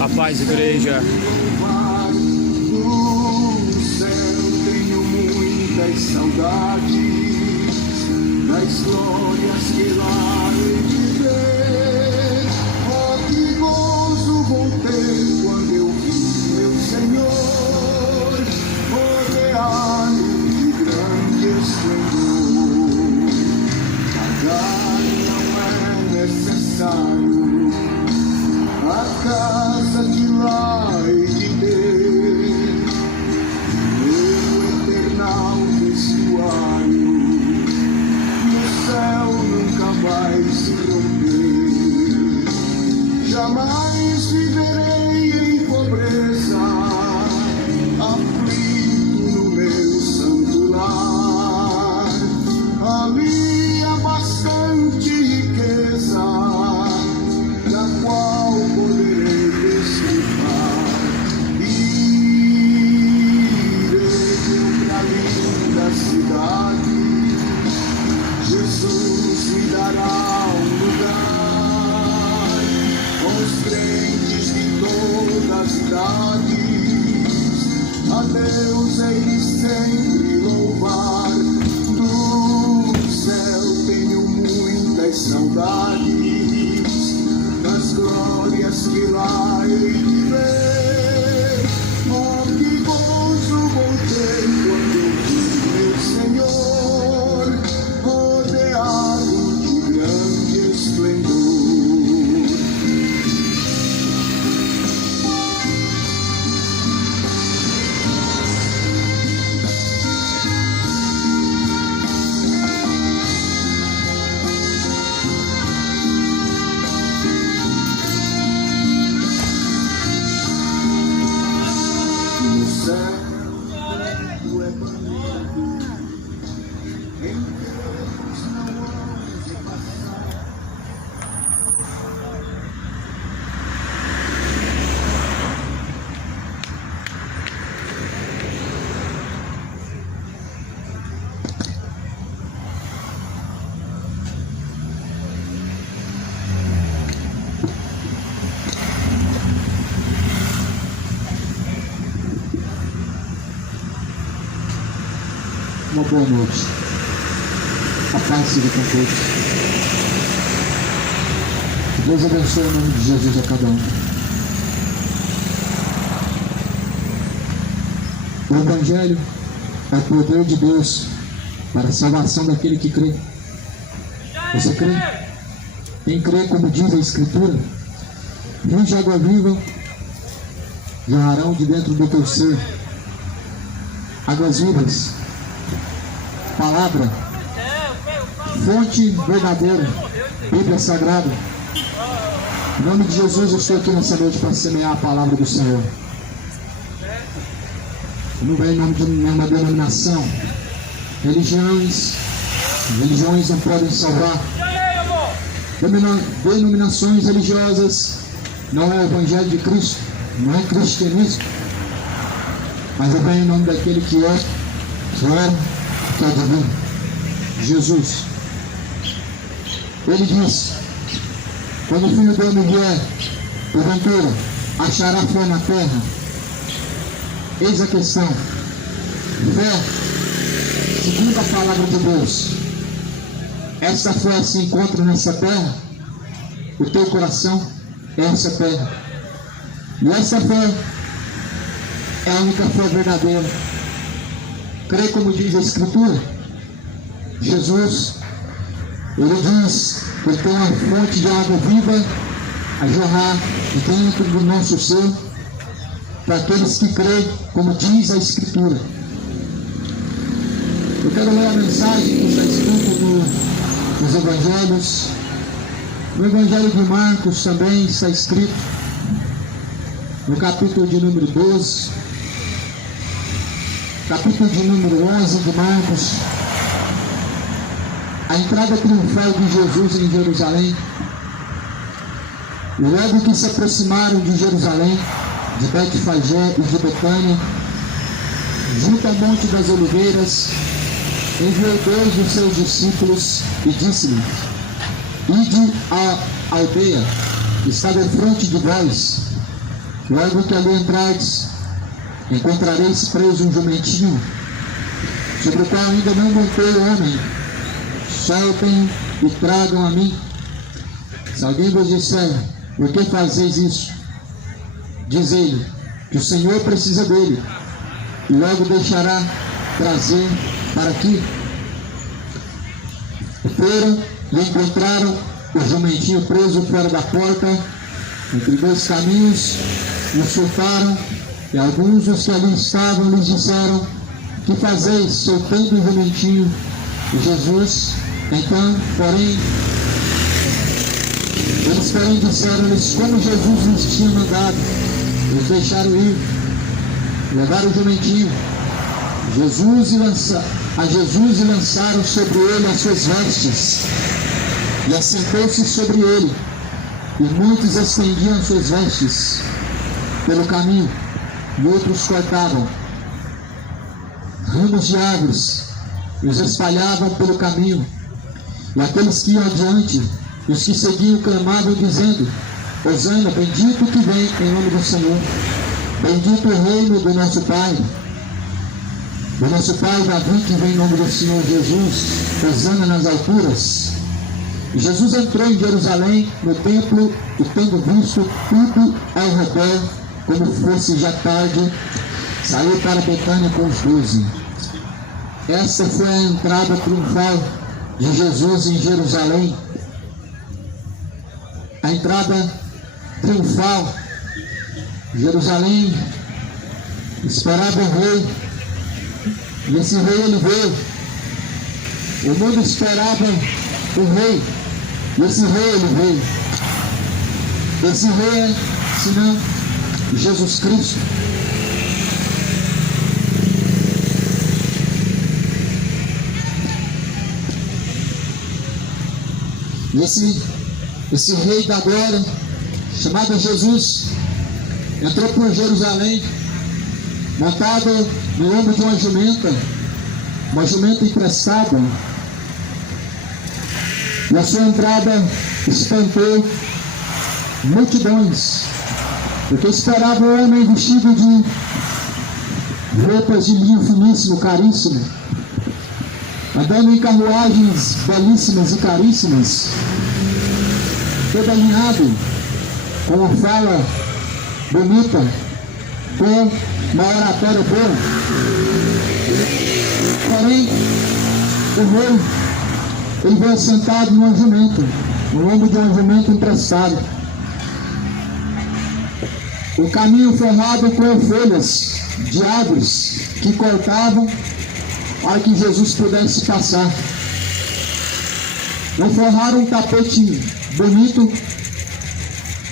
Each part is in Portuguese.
A paz, igreja. No céu tenho muitas saudades das glórias que lá hei de ver. Oh, que gozo vou ter quando eu vi meu Senhor rodeado de grande esplendor. Pagar não é necessário, a casa de lá hei de ter, meu eternal vestuário, no céu nunca vai se romper. Jamais viverei em pobreza, aflito no meu santo lar. Ali há bastante riqueza, da qual poderei desfrutar. Irei pra linda cidade, Jesus me dará um lugar, com os crentes de todas as idades. A Deus hei sempre louvar. Do céu tenho muitas saudades das glórias que lá hei de ver. Oh, que gozo vou ter quando eu vi meu Senhor rodeado de grande esplendor. No céu tu é banido, em Deus não há de passar. Uma boa noite. A paz seja com todos. Deus abençoe o nome de Jesus a cada um. O Evangelho é o poder de Deus para a salvação daquele que crê. Você crê? Quem crê, como diz a Escritura, rios de água viva jorrarão de dentro do teu ser. Águas vivas, palavra, fonte verdadeira, Bíblia Sagrada. Em nome de Jesus, eu estou aqui nessa noite para semear a palavra do Senhor. Não vem em nome de nenhuma denominação. Religiões não podem salvar. Denominações religiosas não é o Evangelho de Cristo, não é cristianismo. Mas eu venho em nome daquele que é divino, Jesus. Ele diz: quando o Filho do Homem vier, porventura achará fé na terra? Eis a questão. Fé, segundo a palavra de Deus, essa fé se encontra nessa terra. O teu coração é essa terra, e essa fé é a única fé verdadeira. Crê como diz a Escritura. Jesus, ele diz que ele tem uma fonte de água viva a jorrar dentro do nosso ser, para aqueles que creem, como diz a Escritura. Eu quero ler a mensagem que está escrita nos Evangelhos. No Evangelho de Marcos também está escrito, no capítulo de número 12, capítulo de número 11 de Marcos, a entrada triunfal de Jesus em Jerusalém. Logo que se aproximaram de Jerusalém, de Betfagé e de Betânia, junto ao Monte das Oliveiras, enviou 2 dos seus discípulos e disse-lhes: ide aldeia está defronte de vós. Logo que ali entrardes, encontrareis preso um jumentinho, sobre o qual ainda não montei o homem. Soltem e tragam a mim. Se alguém vos disser, por que fazeis isso? Diz-lhe que o Senhor precisa dele, e logo deixará trazer para aqui. Foram e encontraram o jumentinho preso fora da porta, entre dois caminhos, e o soltaram, e alguns dos que ali estavam lhes disseram, que fazeis soltando o jumentinho? E Jesus, então, eles disseram-lhes como Jesus lhes tinha mandado. Eles deixaram ir, levaram o jumentinho a Jesus e lançaram sobre ele as suas vestes, e assentou-se sobre ele, e muitos estendiam suas vestes pelo caminho, e outros cortavam ramos de árvores e os espalhavam pelo caminho. E aqueles que iam adiante e os que seguiam clamavam dizendo, Hosana, bendito que vem em nome do Senhor, bendito o reino do nosso Pai Davi, que vem em nome do Senhor Jesus, Hosana nas alturas. E Jesus entrou em Jerusalém, no templo, e tendo visto tudo ao redor, como fosse já tarde, saiu para Betânia com os 12. Essa foi a entrada triunfal de Jesus em Jerusalém. A entrada triunfal. Jerusalém esperava o rei, e esse rei ele veio. O mundo esperava o rei, e esse rei ele veio. Esse rei é, senão, Jesus Cristo. E esse rei da glória, chamado Jesus, entrou por Jerusalém, montado no lombo de uma jumenta emprestada. E a sua entrada espantou multidões, porque esperava o homem vestido de roupas de linho finíssimo, caríssimo, andando em carruagens belíssimas e caríssimas, todo alinhado, com uma fala bonita, com uma oratória boa. Porém, o rei, ele veio sentado numa jumenta, no lombo de uma jumenta emprestada. O caminho forrado com folhas de árvores que cortavam para que Jesus pudesse passar. Não forraram um tapete bonito,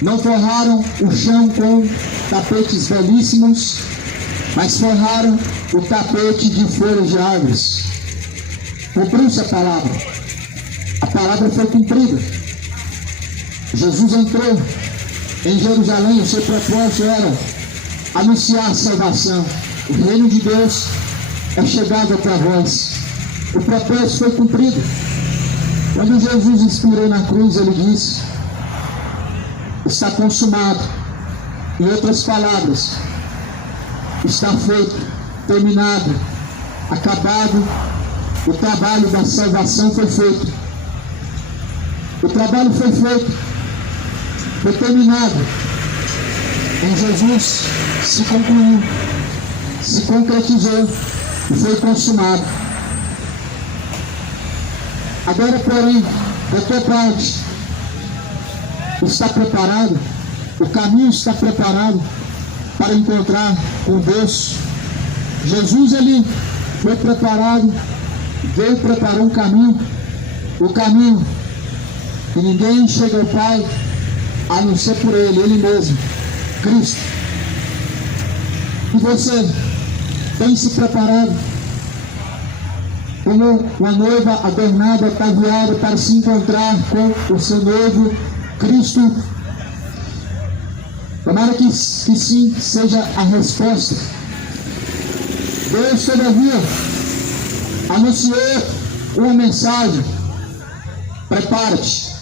não forraram o chão com tapetes belíssimos, mas forraram o tapete de folhas de árvores. Cumpriu-se a palavra foi cumprida. Jesus entrou em Jerusalém, o seu propósito era anunciar a salvação. O reino de Deus é chegado até vós. O propósito foi cumprido. Quando Jesus expirou na cruz, ele disse, está consumado. Em outras palavras, está feito, terminado, acabado. O trabalho da salvação foi feito. O trabalho foi feito, foi terminado. Em Jesus se concluiu, se concretizou e foi consumado. Agora, porém, da tua parte, está preparado, o caminho está preparado para encontrar com Deus. Jesus, ele foi preparado, veio preparar um caminho, o caminho que ninguém chega ao Pai a não ser por Ele mesmo, Cristo. E você tem se preparado como uma noiva adornada, ataviada para se encontrar com o seu noivo Cristo? Tomara que sim seja a resposta. Deus, todavia, anunciou uma mensagem: prepara-te,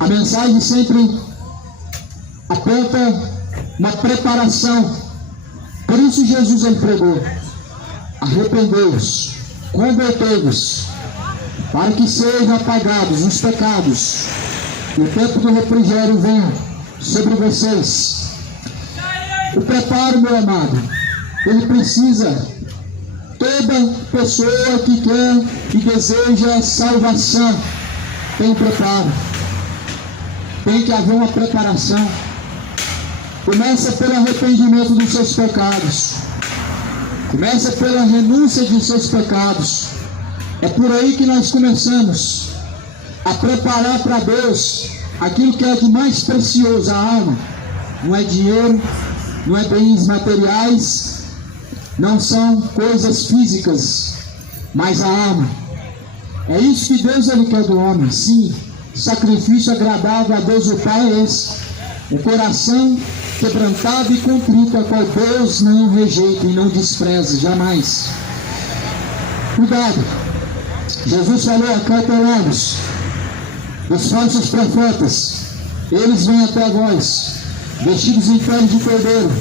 A mensagem sempre aponta uma preparação. Por isso Jesus ele pregou: arrependei-vos, convertei-vos, para que sejam apagados os pecados, e o tempo do refrigério venha sobre vocês. O preparo, meu amado, ele precisa. Toda pessoa que quer e deseja salvação tem um preparo. Tem que haver uma preparação. Começa pelo arrependimento dos seus pecados. Começa pela renúncia de seus pecados. É por aí que nós começamos a preparar para Deus aquilo que é de mais precioso, a alma. Não é dinheiro, não é bens materiais, não são coisas físicas, mas a alma. É isso que Deus ele quer do homem. Sim, sacrifício agradável a Deus o Pai é esse: um coração quebrantado e contrito, a qual Deus não rejeita e não despreza jamais. Cuidado. Jesus falou: acautelai-vos dos falsos profetas, eles vêm até vós vestidos em pele de cordeiro,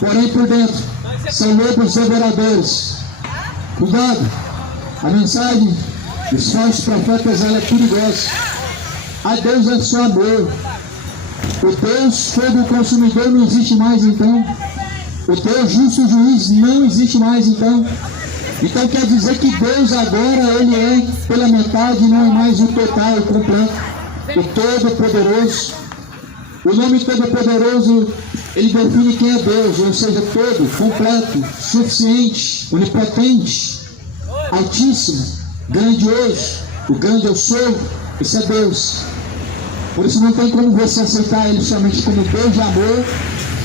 porém por dentro são lobos devoradores. Cuidado. A mensagem dos falsos profetas ela é perigosa. A Deus é só amor. O Deus fogo consumidor não existe mais então. O Deus justo juiz não existe mais então. Então quer dizer que Deus agora ele é pela metade, não é mais o total, o completo, o todo-poderoso. O nome todo-poderoso ele define quem é Deus, ou seja, todo, completo, suficiente, onipotente, altíssimo, grandioso. O grande eu sou, esse é Deus. Por isso não tem como você aceitar ele somente como Deus de amor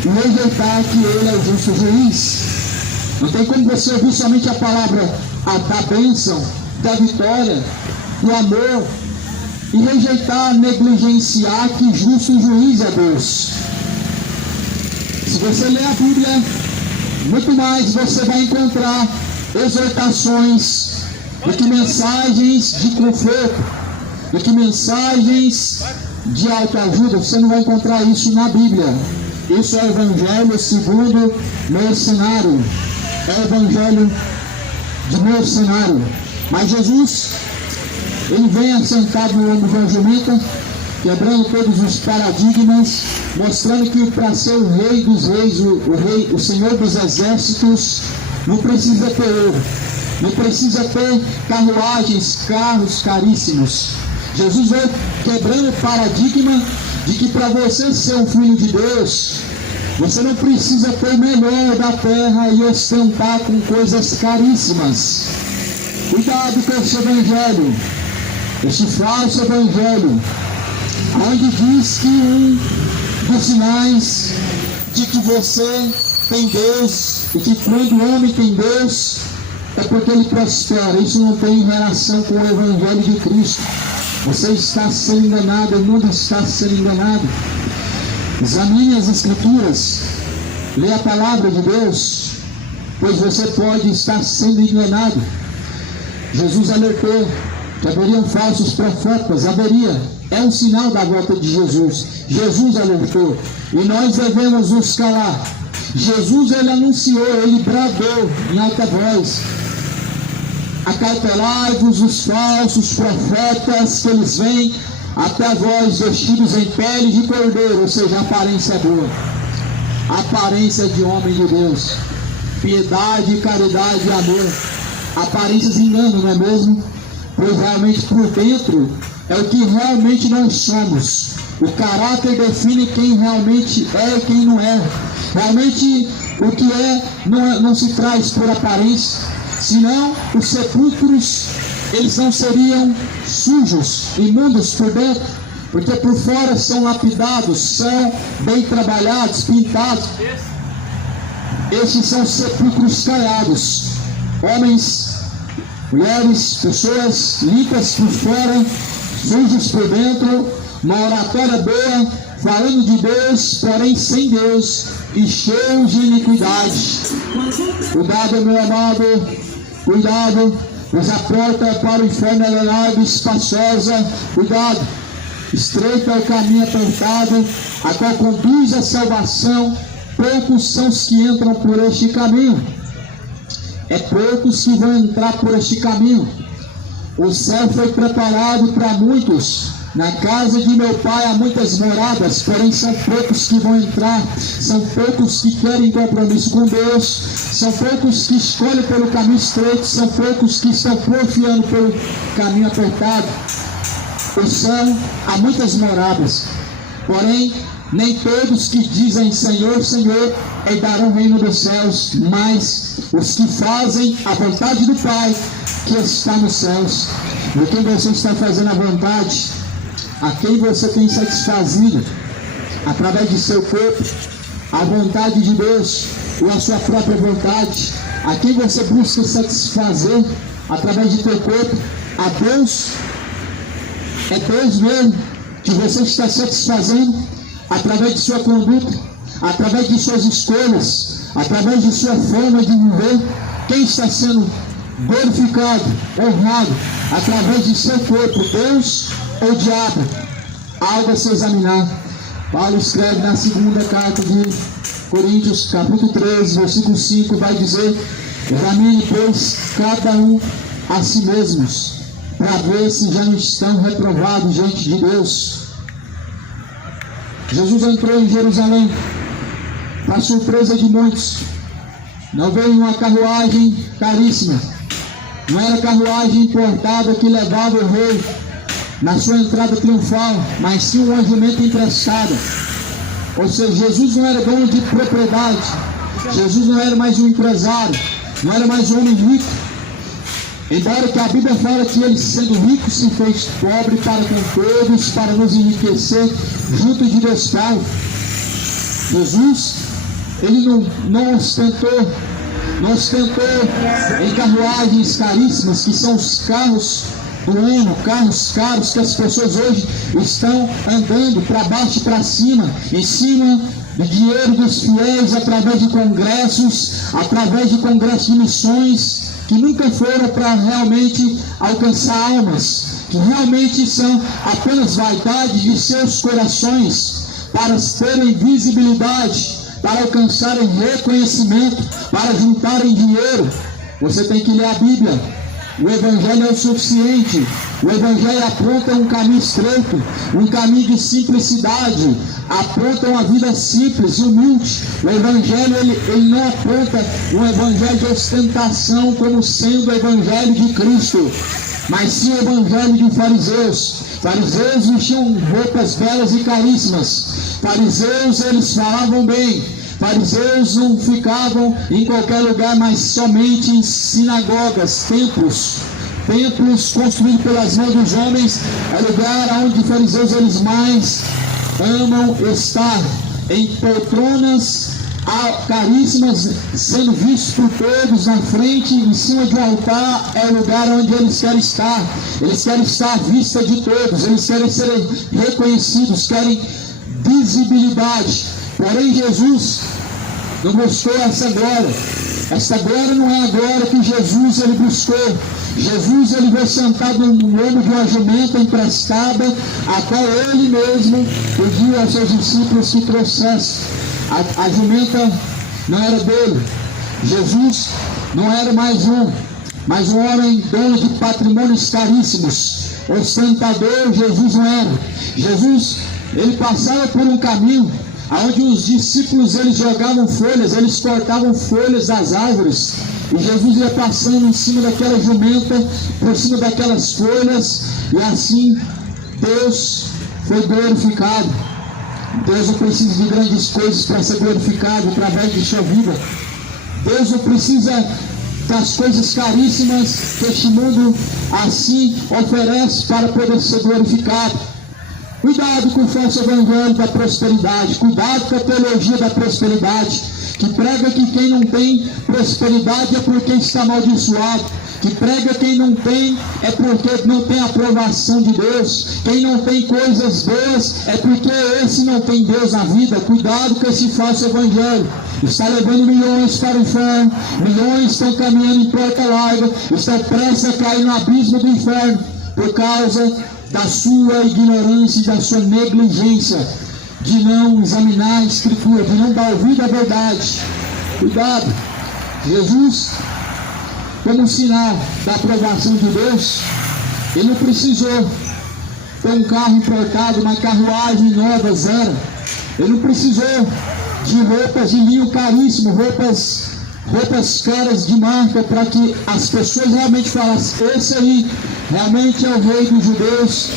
e rejeitar que ele é o justo juiz. Não tem como você ouvir somente a palavra da bênção, da vitória, do amor e rejeitar, negligenciar que justo juiz é Deus. Se você ler a Bíblia, muito mais você vai encontrar exortações do que mensagens de conforto, do que mensagens de autoajuda. Você não vai encontrar isso na Bíblia. Isso é o Evangelho segundo mercenário. É o Evangelho de mercenário. Mas Jesus, ele vem assentado no ombro da jumenta, quebrando todos os paradigmas, mostrando que para ser o rei dos reis, o Senhor dos exércitos, não precisa ter ouro, não precisa ter carruagens, carros caríssimos. Jesus veio quebrando o paradigma de que para você ser um filho de Deus, você não precisa ter o melhor da terra e ostentar com coisas caríssimas. Cuidado com esse evangelho, esse falso evangelho, onde diz que um dos sinais de que você tem Deus e que quando o homem tem Deus é porque ele prospera. Isso não tem relação com o evangelho de Cristo. Você está sendo enganado, o mundo está sendo enganado. Examine as Escrituras, lê a palavra de Deus, pois você pode estar sendo enganado. Jesus alertou que haveriam falsos profetas, é um sinal da volta de Jesus. Jesus alertou, e nós devemos nos calar. Jesus ele anunciou, ele bradou em alta voz: acautelai-vos os falsos profetas, que eles vêm até vós vestidos em pele de cordeiro, ou seja, a aparência é boa, a aparência de homem de Deus, piedade, caridade e amor. Aparências enganam, não é mesmo? Pois realmente por dentro é o que realmente nós somos. O caráter define quem realmente é e quem não é. Realmente o que é não se traz por aparência, senão os sepulcros eles não seriam sujos, imundos por dentro, porque por fora são lapidados, são bem trabalhados, pintados. Esses são sepulcros caiados, homens, mulheres, pessoas limpas por fora, sujos por dentro, uma oratória boa, falando de Deus, porém sem Deus, e cheios de iniquidade. Cuidado, meu amado, cuidado, pois a porta para o inferno é larga e espaçosa. Cuidado, estreito é o caminho apertado, a qual conduz à salvação, poucos são os que entram por este caminho. É poucos que vão entrar por este caminho. O céu foi preparado para muitos. Na casa de meu pai há muitas moradas, porém são poucos que vão entrar, são poucos que querem compromisso com Deus, são poucos que escolhem pelo caminho estreito, são poucos que estão porfiando pelo caminho apertado. O céu há muitas moradas, porém nem todos que dizem Senhor, Senhor, herdarão o reino dos céus, mas os que fazem a vontade do Pai que está nos céus. E quem você está fazendo a vontade, a quem você tem satisfazido através de seu corpo, a vontade de Deus ou a sua própria vontade, a quem você busca satisfazer através de teu corpo, a Deus, é Deus mesmo que você está satisfazendo através de sua conduta, através de suas escolhas, através de sua forma de viver. Quem está sendo glorificado, honrado através de seu corpo, Deus ou o diabo? Algo a se examinar. Paulo escreve na segunda carta de Coríntios, capítulo 13, versículo 5, vai dizer: examine, pois, cada um a si mesmos, para ver se já não estão reprovados diante de Deus. Jesus entrou em Jerusalém, para surpresa de muitos. Não veio uma carruagem caríssima, não era carruagem importada que levava o rei na sua entrada triunfal, mas sim uma jumenta emprestada. Ou seja, Jesus não era dono de propriedade, Jesus não era mais um empresário, não era mais um homem rico. Embora que a Bíblia fala que ele, sendo rico, se fez pobre para com todos, para nos enriquecer junto de Deus Pai. Jesus, ele não ostentou em carruagens caríssimas, que são os carros do ano, carros caros que as pessoas hoje estão andando para baixo e para cima, em cima do dinheiro dos fiéis, através de congressos de missões, que nunca foram para realmente alcançar almas, que realmente são apenas vaidade de seus corações, para terem visibilidade, para alcançarem reconhecimento, para juntarem dinheiro. Você tem que ler a Bíblia. O Evangelho é o suficiente. O Evangelho aponta um caminho estreito, um caminho de simplicidade, aponta uma vida simples e humilde. O Evangelho ele não aponta um Evangelho de ostentação como sendo o Evangelho de Cristo, mas sim o Evangelho de fariseus. Fariseus vestiam roupas belas e caríssimas. Fariseus, eles falavam bem. Fariseus não ficavam em qualquer lugar, mas somente em sinagogas, templos construídos pelas mãos dos homens. É lugar onde os fariseus eles mais amam estar, em poltronas caríssimas, sendo vistos por todos na frente, em cima de um altar. É o lugar onde eles querem estar. Eles querem estar à vista de todos, eles querem ser reconhecidos, querem visibilidade. Porém, Jesus não buscou essa glória. Essa glória não é a glória que Jesus ele buscou. Jesus ele veio sentado no lombo de uma jumenta emprestada, a qual ele mesmo pediu aos seus discípulos que trouxessem. A jumenta não era dele. Jesus não era mais um homem dono de patrimônios caríssimos, ostentador. Jesus não era. Jesus ele passava por um caminho onde os discípulos eles jogavam folhas, eles cortavam folhas das árvores, e Jesus ia passando em cima daquela jumenta, por cima daquelas folhas, e assim Deus foi glorificado. Deus não precisa de grandes coisas para ser glorificado através de sua vida. Deus não precisa das coisas caríssimas que este mundo assim oferece para poder ser glorificado. Cuidado com o falso evangelho da prosperidade, cuidado com a teologia da prosperidade, que prega que quem não tem prosperidade é porque está amaldiçoado, que prega quem não tem é porque não tem aprovação de Deus, quem não tem coisas boas é porque esse não tem Deus na vida. Cuidado com esse falso evangelho, está levando milhões para o inferno, milhões estão caminhando em porta larga, estão prestes a cair no abismo do inferno, por causa da sua ignorância e da sua negligência de não examinar a Escritura, de não dar ouvido à verdade. Cuidado! Jesus, como sinal da aprovação de Deus, ele não precisou ter um carro importado, uma carruagem nova, zero. Ele não precisou de roupas de linho caríssimo, roupas caras de marca, para que as pessoas realmente falassem: esse aí realmente é o rei dos judeus,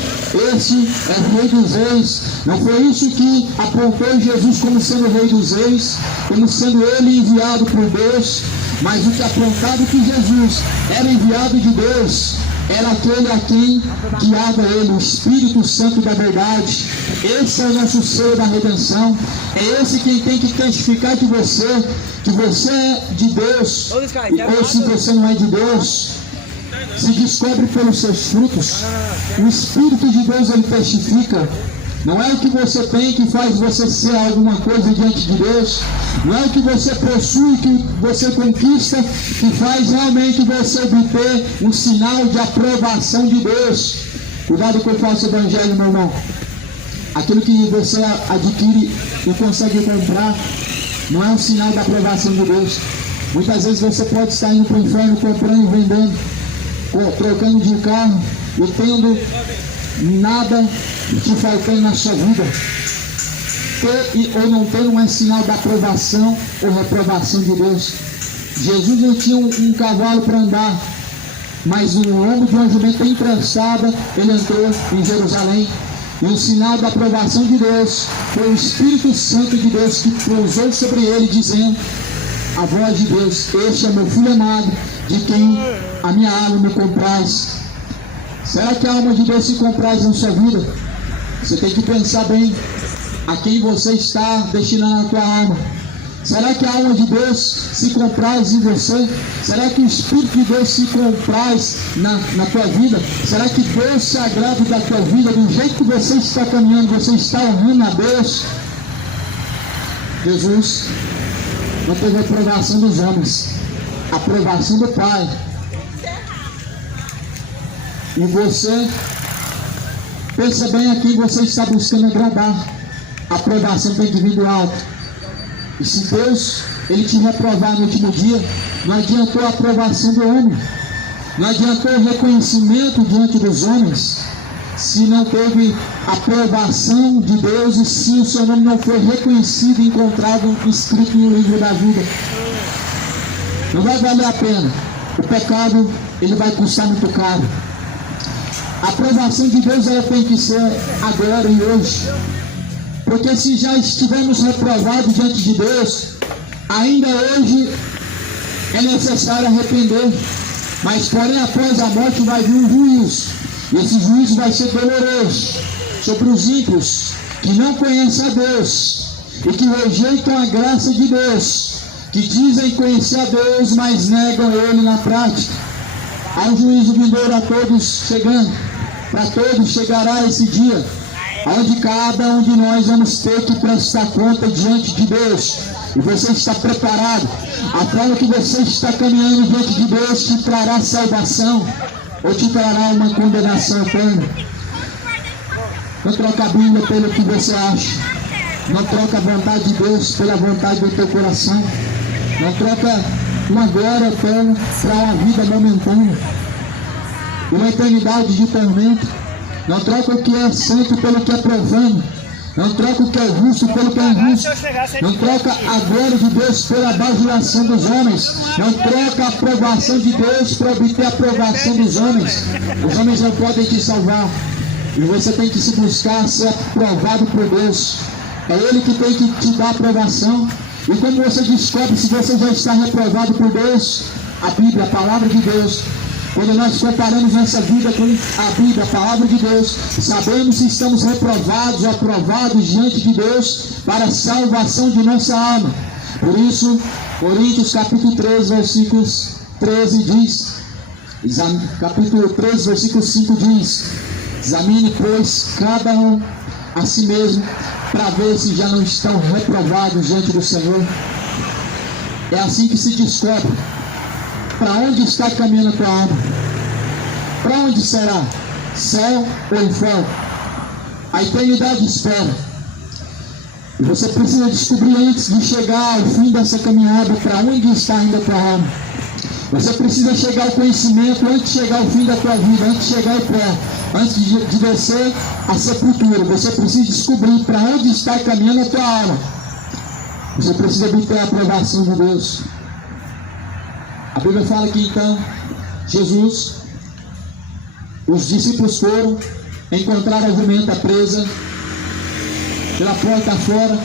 esse é o rei dos reis. Não foi isso que apontou Jesus como sendo o rei dos reis, como sendo ele enviado por Deus, mas o que apontava que Jesus era enviado de Deus era aquele a quem guiava ele, o Espírito Santo da verdade. Esse é o nosso ser da redenção. É esse quem tem que testificar que você é de Deus. Ou se você não é de Deus, se descobre pelos seus frutos. O Espírito de Deus, ele testifica. Não é o que você tem que faz você ser alguma coisa diante de Deus. Não é o que você possui, que você conquista, que faz realmente você obter um sinal de aprovação de Deus. Cuidado com o falso evangelho, meu irmão. Aquilo que você adquire e consegue comprar não é um sinal da aprovação de Deus. Muitas vezes você pode estar indo para o inferno comprando e vendendo, trocando de carro e tendo nada te faltando na sua vida. Ter ou não ter não é sinal da aprovação ou reprovação de Deus. Jesus não tinha um cavalo para andar, mas no lombo de uma jumenta emprestada ele entrou em Jerusalém. E o sinal da aprovação de Deus foi o Espírito Santo de Deus que pousou sobre ele, dizendo a voz de Deus: este é meu filho amado, de quem a minha alma me compraz. Será que a alma de Deus se compraz na sua vida? Você tem que pensar bem a quem você está destinando a tua alma. Será que a alma de Deus se compraz em você? Será que o Espírito de Deus se compraz na tua vida? Será que Deus se agrada da tua vida? Do jeito que você está caminhando, você está honrando a Deus? Jesus não teve a aprovação dos homens, a aprovação do Pai. E você, pensa bem a quem você está buscando agradar. A aprovação tem que vir do alto. E se Deus, ele te reprovar no último dia, não adiantou a aprovação do homem, não adiantou o reconhecimento diante dos homens, se não teve aprovação de Deus e se o seu nome não foi reconhecido e encontrado escrito no livro da vida. Não vai valer a pena. O pecado, ele vai custar muito caro. A aprovação de Deus, ela tem que ser agora e hoje. Porque se já estivermos reprovados diante de Deus, ainda hoje é necessário arrepender. Mas porém após a morte vai vir um juízo. E esse juízo vai ser doloroso sobre os ímpios que não conhecem a Deus e que rejeitam a graça de Deus, que dizem conhecer a Deus, mas negam Ele na prática. Há um juízo vindouro a todos chegando. Para todos chegará esse dia, onde cada um de nós vamos ter que prestar conta diante de Deus. E você está preparado? A forma que você está caminhando diante de Deus te trará salvação ou te trará uma condenação eterna? Não troca a Bíblia pelo que você acha. Não troca a vontade de Deus pela vontade do teu coração. Não troca uma glória eterna para uma vida momentânea, uma eternidade de tormento. Não troca o que é santo pelo que é profano. Não troca o que é justo pelo que é injusto. Não troca a glória de Deus pela bajulação dos homens. Não troca a aprovação de Deus para obter a aprovação dos homens. Os homens não podem te salvar. E você tem que se buscar ser aprovado por Deus. É Ele que tem que te dar aprovação. E como você descobre se você já está reprovado por Deus? A Bíblia, a palavra de Deus. Quando nós comparamos nossa vida com a Bíblia, a palavra de Deus, sabemos se estamos reprovados ou aprovados diante de Deus para a salvação de nossa alma. Por isso, Coríntios capítulo 3, versículos 13 diz, capítulo 3, versículo 5 diz: examine, pois, cada um a si mesmo, para ver se já não estão reprovados diante do Senhor. É assim que se descobre para onde está caminhando a tua alma. Para onde será? céu ou inferno. A eternidade espera. E você precisa descobrir antes de chegar ao fim dessa caminhada para onde está indo a tua alma. Você precisa chegar ao conhecimento antes de chegar ao fim da tua vida, antes de chegar ao pé, antes de descer à sepultura. Você precisa descobrir para onde está caminhando a tua alma. Você precisa obter a aprovação de Deus. A Bíblia fala que então Jesus, os discípulos foram, encontraram a jumenta presa pela porta fora.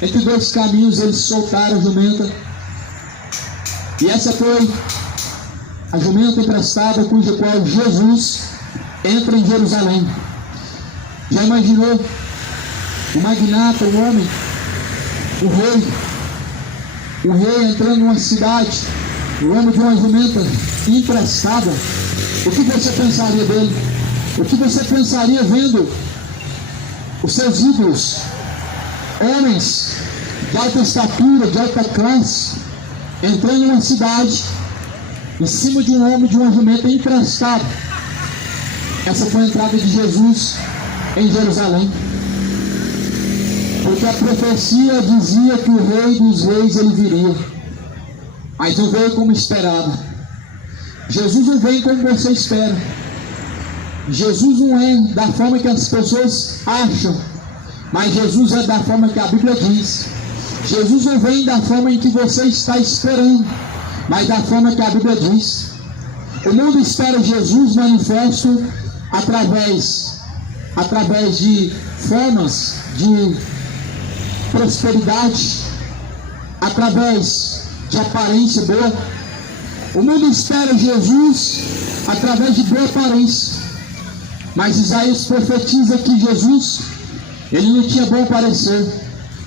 Entre dois caminhos eles soltaram a jumenta. E essa foi a jumenta emprestada, cuja qual Jesus entra em Jerusalém. Já imaginou o magnata, o homem, o rei entrando numa cidade, o homem de uma jumenta emprestada? O que você pensaria dele? O que você pensaria vendo os seus ídolos, homens de alta estatura, de alta classe, entrando numa cidade em cima de um homem de uma jumenta emprestada? Essa foi a entrada de Jesus em Jerusalém, porque a profecia dizia que o Rei dos Reis ele viria, mas não veio como esperado. Jesus não vem como você espera. Jesus não é da forma que as pessoas acham, mas Jesus é da forma que a Bíblia diz. Jesus não vem da forma em que você está esperando, mas da forma que a Bíblia diz. O mundo espera Jesus manifesto através de formas de prosperidade, através de aparência boa. O mundo espera Jesus através de boa aparência, mas Isaías profetiza que Jesus, ele não tinha bom parecer,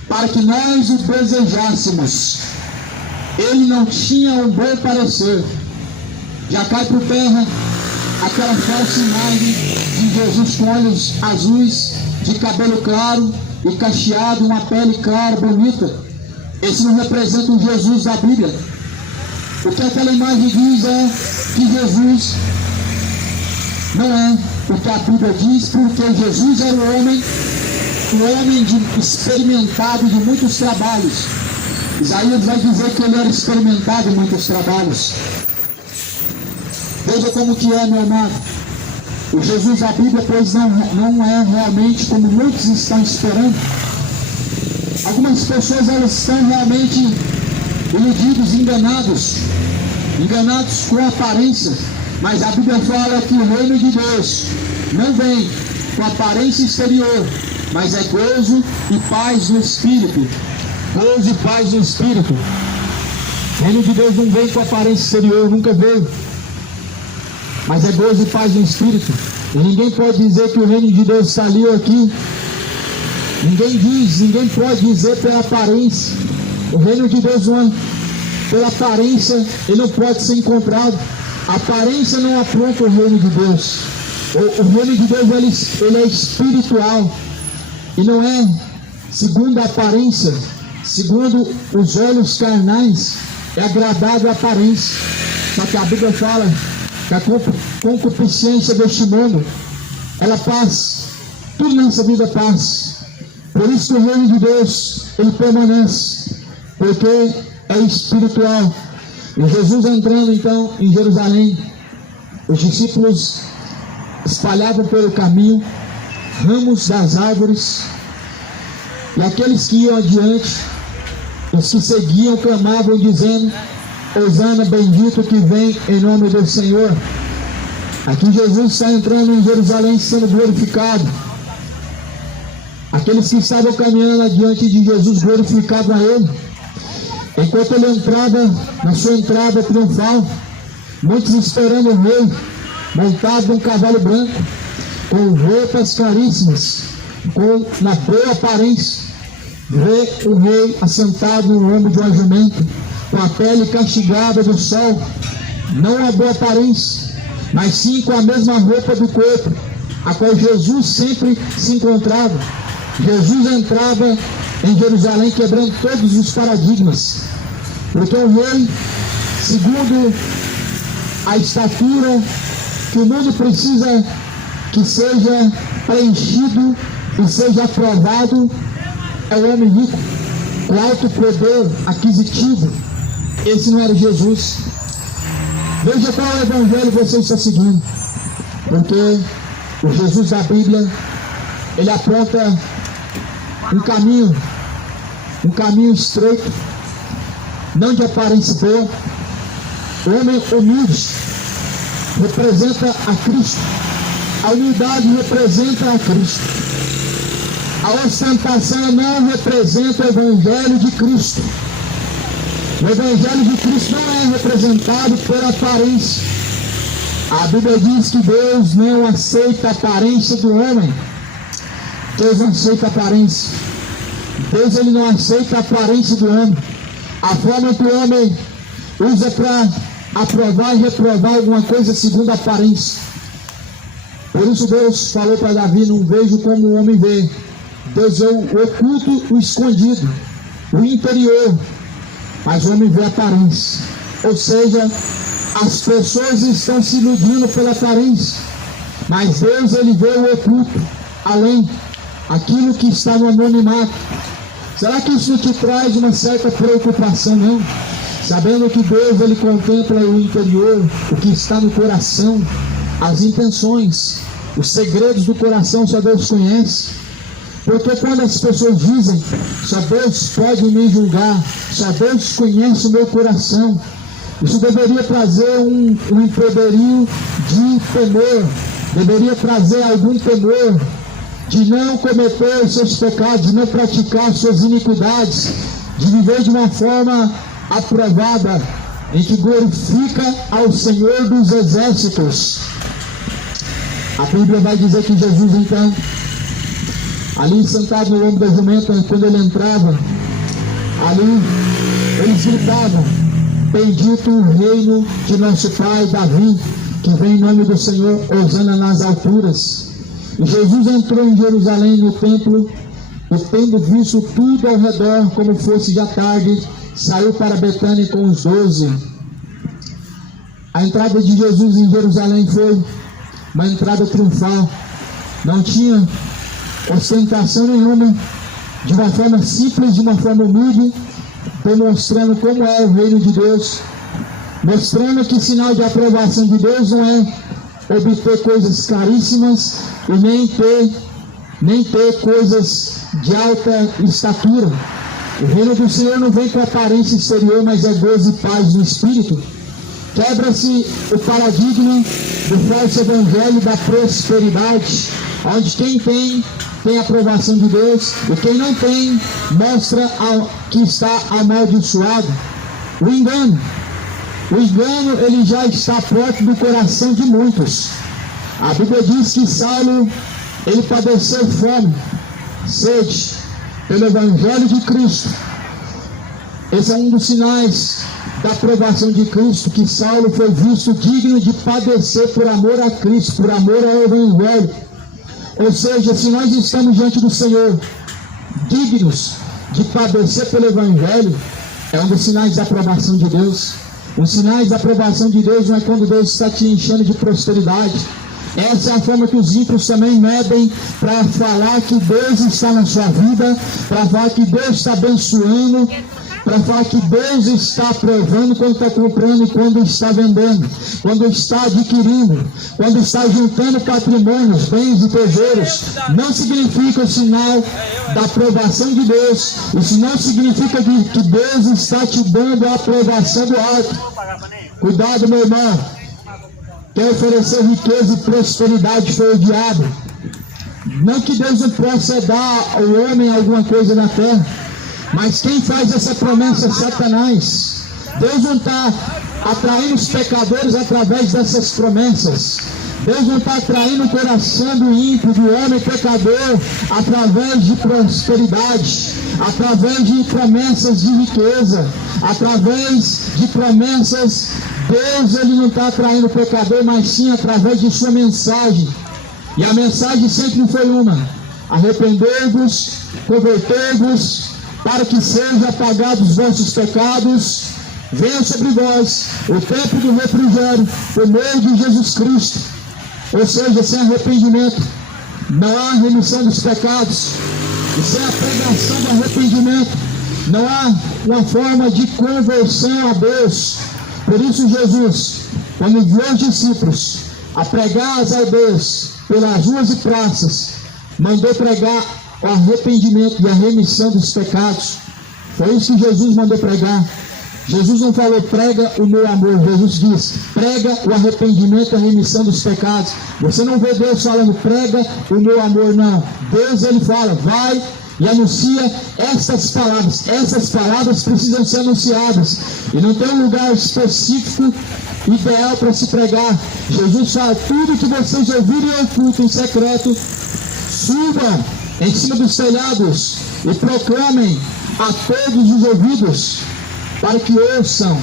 para que nós o desejássemos. Ele não tinha um bom parecer. Já cai por terra aquela falsa imagem de Jesus com olhos azuis, de cabelo claro e cacheado, uma pele clara, bonita. Esse não representa o Jesus da Bíblia. O que aquela imagem diz é que Jesus não é o que a Bíblia diz, porque Jesus era um homem experimentado de muitos trabalhos. Isaías vai dizer que ele era experimentado em muitos trabalhos. Veja como que é, meu amado. O Jesus da Bíblia, pois não é realmente como muitos estão esperando. Algumas pessoas, elas estão realmente iludidos, enganados com a aparência. Mas a Bíblia fala que o reino de Deus não vem com aparência exterior, mas é gozo e paz no Espírito. Gozo e paz no Espírito. O reino de Deus não vem com aparência exterior, nunca veio, mas é gozo e paz no Espírito. E ninguém pode dizer que o reino de Deus está ali ou aqui. Ninguém pode dizer pela aparência. O reino de Deus não é pela aparência, ele não pode ser encontrado. A aparência não apronta o reino de Deus. O reino de Deus ele é espiritual e não é segundo a aparência, segundo os olhos carnais. É agradável a aparência. Só que a Bíblia fala que a concupiscência deste mundo, ela passa. Tudo nessa vida passa. Por isso que o reino de Deus, ele permanece, porque é espiritual. E Jesus entrando então em Jerusalém, os discípulos espalhavam pelo caminho ramos das árvores, e aqueles que iam adiante, os que seguiam, clamavam dizendo: Hosana, bendito que vem em nome do Senhor. Aqui Jesus está entrando em Jerusalém sendo glorificado. Aqueles que estavam caminhando adiante de Jesus glorificavam a Ele. Enquanto Ele entrava na sua entrada triunfal, muitos esperando o rei, montado num cavalo branco, com roupas caríssimas, na boa aparência. Vê o rei assentado no lombo de uma jumenta, com a pele castigada do sol, não a boa aparência, mas sim com a mesma roupa do corpo, a qual Jesus sempre se encontrava. Jesus entrava em Jerusalém quebrando todos os paradigmas, porque o rei, segundo a estatura que o mundo precisa, que seja preenchido e seja aprovado é o homem rico, com alto poder aquisitivo. Esse não era Jesus. Veja qual evangelho você está seguindo, porque o Jesus da Bíblia, ele aponta um caminho estreito, não de aparência boa. O homem humilde representa a Cristo, a humildade representa a Cristo, a ostentação não representa o Evangelho de Cristo. O Evangelho de Cristo não é representado pela aparência. A Bíblia diz que Deus não aceita a aparência do homem. Deus não aceita a aparência. Deus, ele não aceita a aparência do homem. A forma que o homem usa para aprovar e reprovar alguma coisa segundo a aparência. Por isso Deus falou para Davi: não vejo como o homem vê. Deus vê o oculto, o escondido, o interior, mas o homem vê a aparência. Ou seja, as pessoas estão se iludindo pela aparência, mas Deus, ele vê o oculto, além, aquilo que está no anonimato. Será que isso te traz uma certa preocupação? Não, sabendo que Deus, ele contempla o interior, o que está no coração, as intenções, os segredos do coração, só Deus conhece. Porque quando as pessoas dizem: só Deus pode me julgar, só Deus conhece o meu coração, isso deveria trazer um empoderio de temor, deveria trazer algum temor de não cometer os seus pecados, de não praticar suas iniquidades, de viver de uma forma aprovada, em que glorifica ao Senhor dos Exércitos. A Bíblia vai dizer que Jesus, então, ali sentado no lombo da jumenta, quando ele entrava, ali eles gritavam: bendito o reino de nosso pai Davi, que vem em nome do Senhor, hosana nas alturas. E Jesus entrou em Jerusalém, no templo, e tendo visto tudo ao redor, como fosse já tarde, saiu para Betânia com os 12. A entrada de Jesus em Jerusalém foi uma entrada triunfal, não tinha ostentação nenhuma, de uma forma simples, de uma forma humilde, demonstrando como é o reino de Deus, mostrando que sinal de aprovação de Deus não é obter coisas caríssimas e nem ter coisas de alta estatura. O reino do Senhor não vem com aparência exterior, mas é gozo e paz no Espírito. Quebra-se o paradigma do falso evangelho da prosperidade, onde quem tem a aprovação de Deus, e quem não tem, mostra que está amaldiçoado. O engano, ele já está perto do coração de muitos. A Bíblia diz que Saulo, ele padeceu fome, sede, pelo Evangelho de Cristo. Esse é um dos sinais da aprovação de Cristo, que Saulo foi visto digno de padecer por amor a Cristo, por amor ao Evangelho. Ou seja, se nós estamos diante do Senhor, dignos de padecer pelo Evangelho, é um dos sinais da aprovação de Deus. Os sinais da aprovação de Deus não é quando Deus está te enchendo de prosperidade. Essa é a forma que os ímpios também medem para falar que Deus está na sua vida, para falar que Deus está abençoando, para falar que Deus está aprovando quando está comprando e quando está vendendo, quando está adquirindo, quando está juntando patrimônios, bens e tesouros. Não significa o sinal da aprovação de Deus. Isso não significa que Deus está te dando a aprovação do alto. Cuidado, meu irmão. Quer oferecer riqueza e prosperidade foi o diabo. Não que Deus não possa dar ao homem alguma coisa na terra, mas quem faz essa promessa é Satanás. Deus não está atraindo os pecadores através dessas promessas. Deus não está atraindo o coração do ímpio, do homem pecador, através de prosperidade, através de promessas de riqueza, através de promessas. Deus, ele não está atraindo o pecador, mas sim através de sua mensagem. E a mensagem sempre foi uma: arrependei-vos, convertei-vos, para que sejam apagados os vossos pecados, venha sobre vós o tempo do refrigério, por meio de Jesus Cristo. Ou seja, sem arrependimento não há remissão dos pecados. E sem a pregação do arrependimento não há uma forma de conversão a Deus. Por isso Jesus, quando enviou os discípulos a pregar as aldeias pelas ruas e praças, mandou pregar o arrependimento e a remissão dos pecados. Foi isso que Jesus mandou pregar. Jesus não falou, prega o meu amor. Jesus diz, prega o arrependimento e a remissão dos pecados. Você não vê Deus falando, prega o meu amor, não. Deus, ele fala, vai e anuncia essas palavras. Essas palavras precisam ser anunciadas. E não tem um lugar específico, ideal para se pregar. Jesus fala, tudo que vocês ouvirem em oculto, em secreto, subam em cima dos telhados e proclamem a todos os ouvidos, para que ouçam.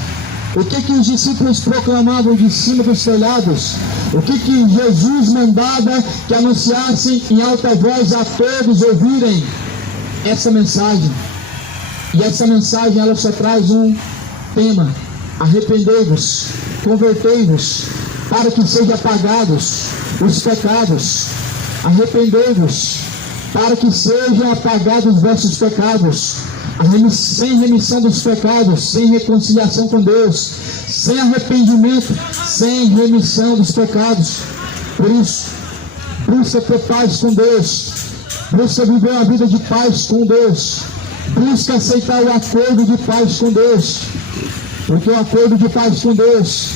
O que os discípulos proclamavam de cima dos telhados? O que Jesus mandava que anunciassem em alta voz a todos ouvirem? Essa mensagem. E essa mensagem, ela só traz um tema: arrependei-vos, convertei-vos, para que sejam apagados os pecados. Arrependei-vos, para que sejam apagados os vossos pecados. Sem remissão dos pecados, sem reconciliação com Deus, sem arrependimento, sem remissão dos pecados. Por isso, busca ter paz com Deus, busca viver uma vida de paz com Deus, busca aceitar o acordo de paz com Deus, porque o acordo de paz com Deus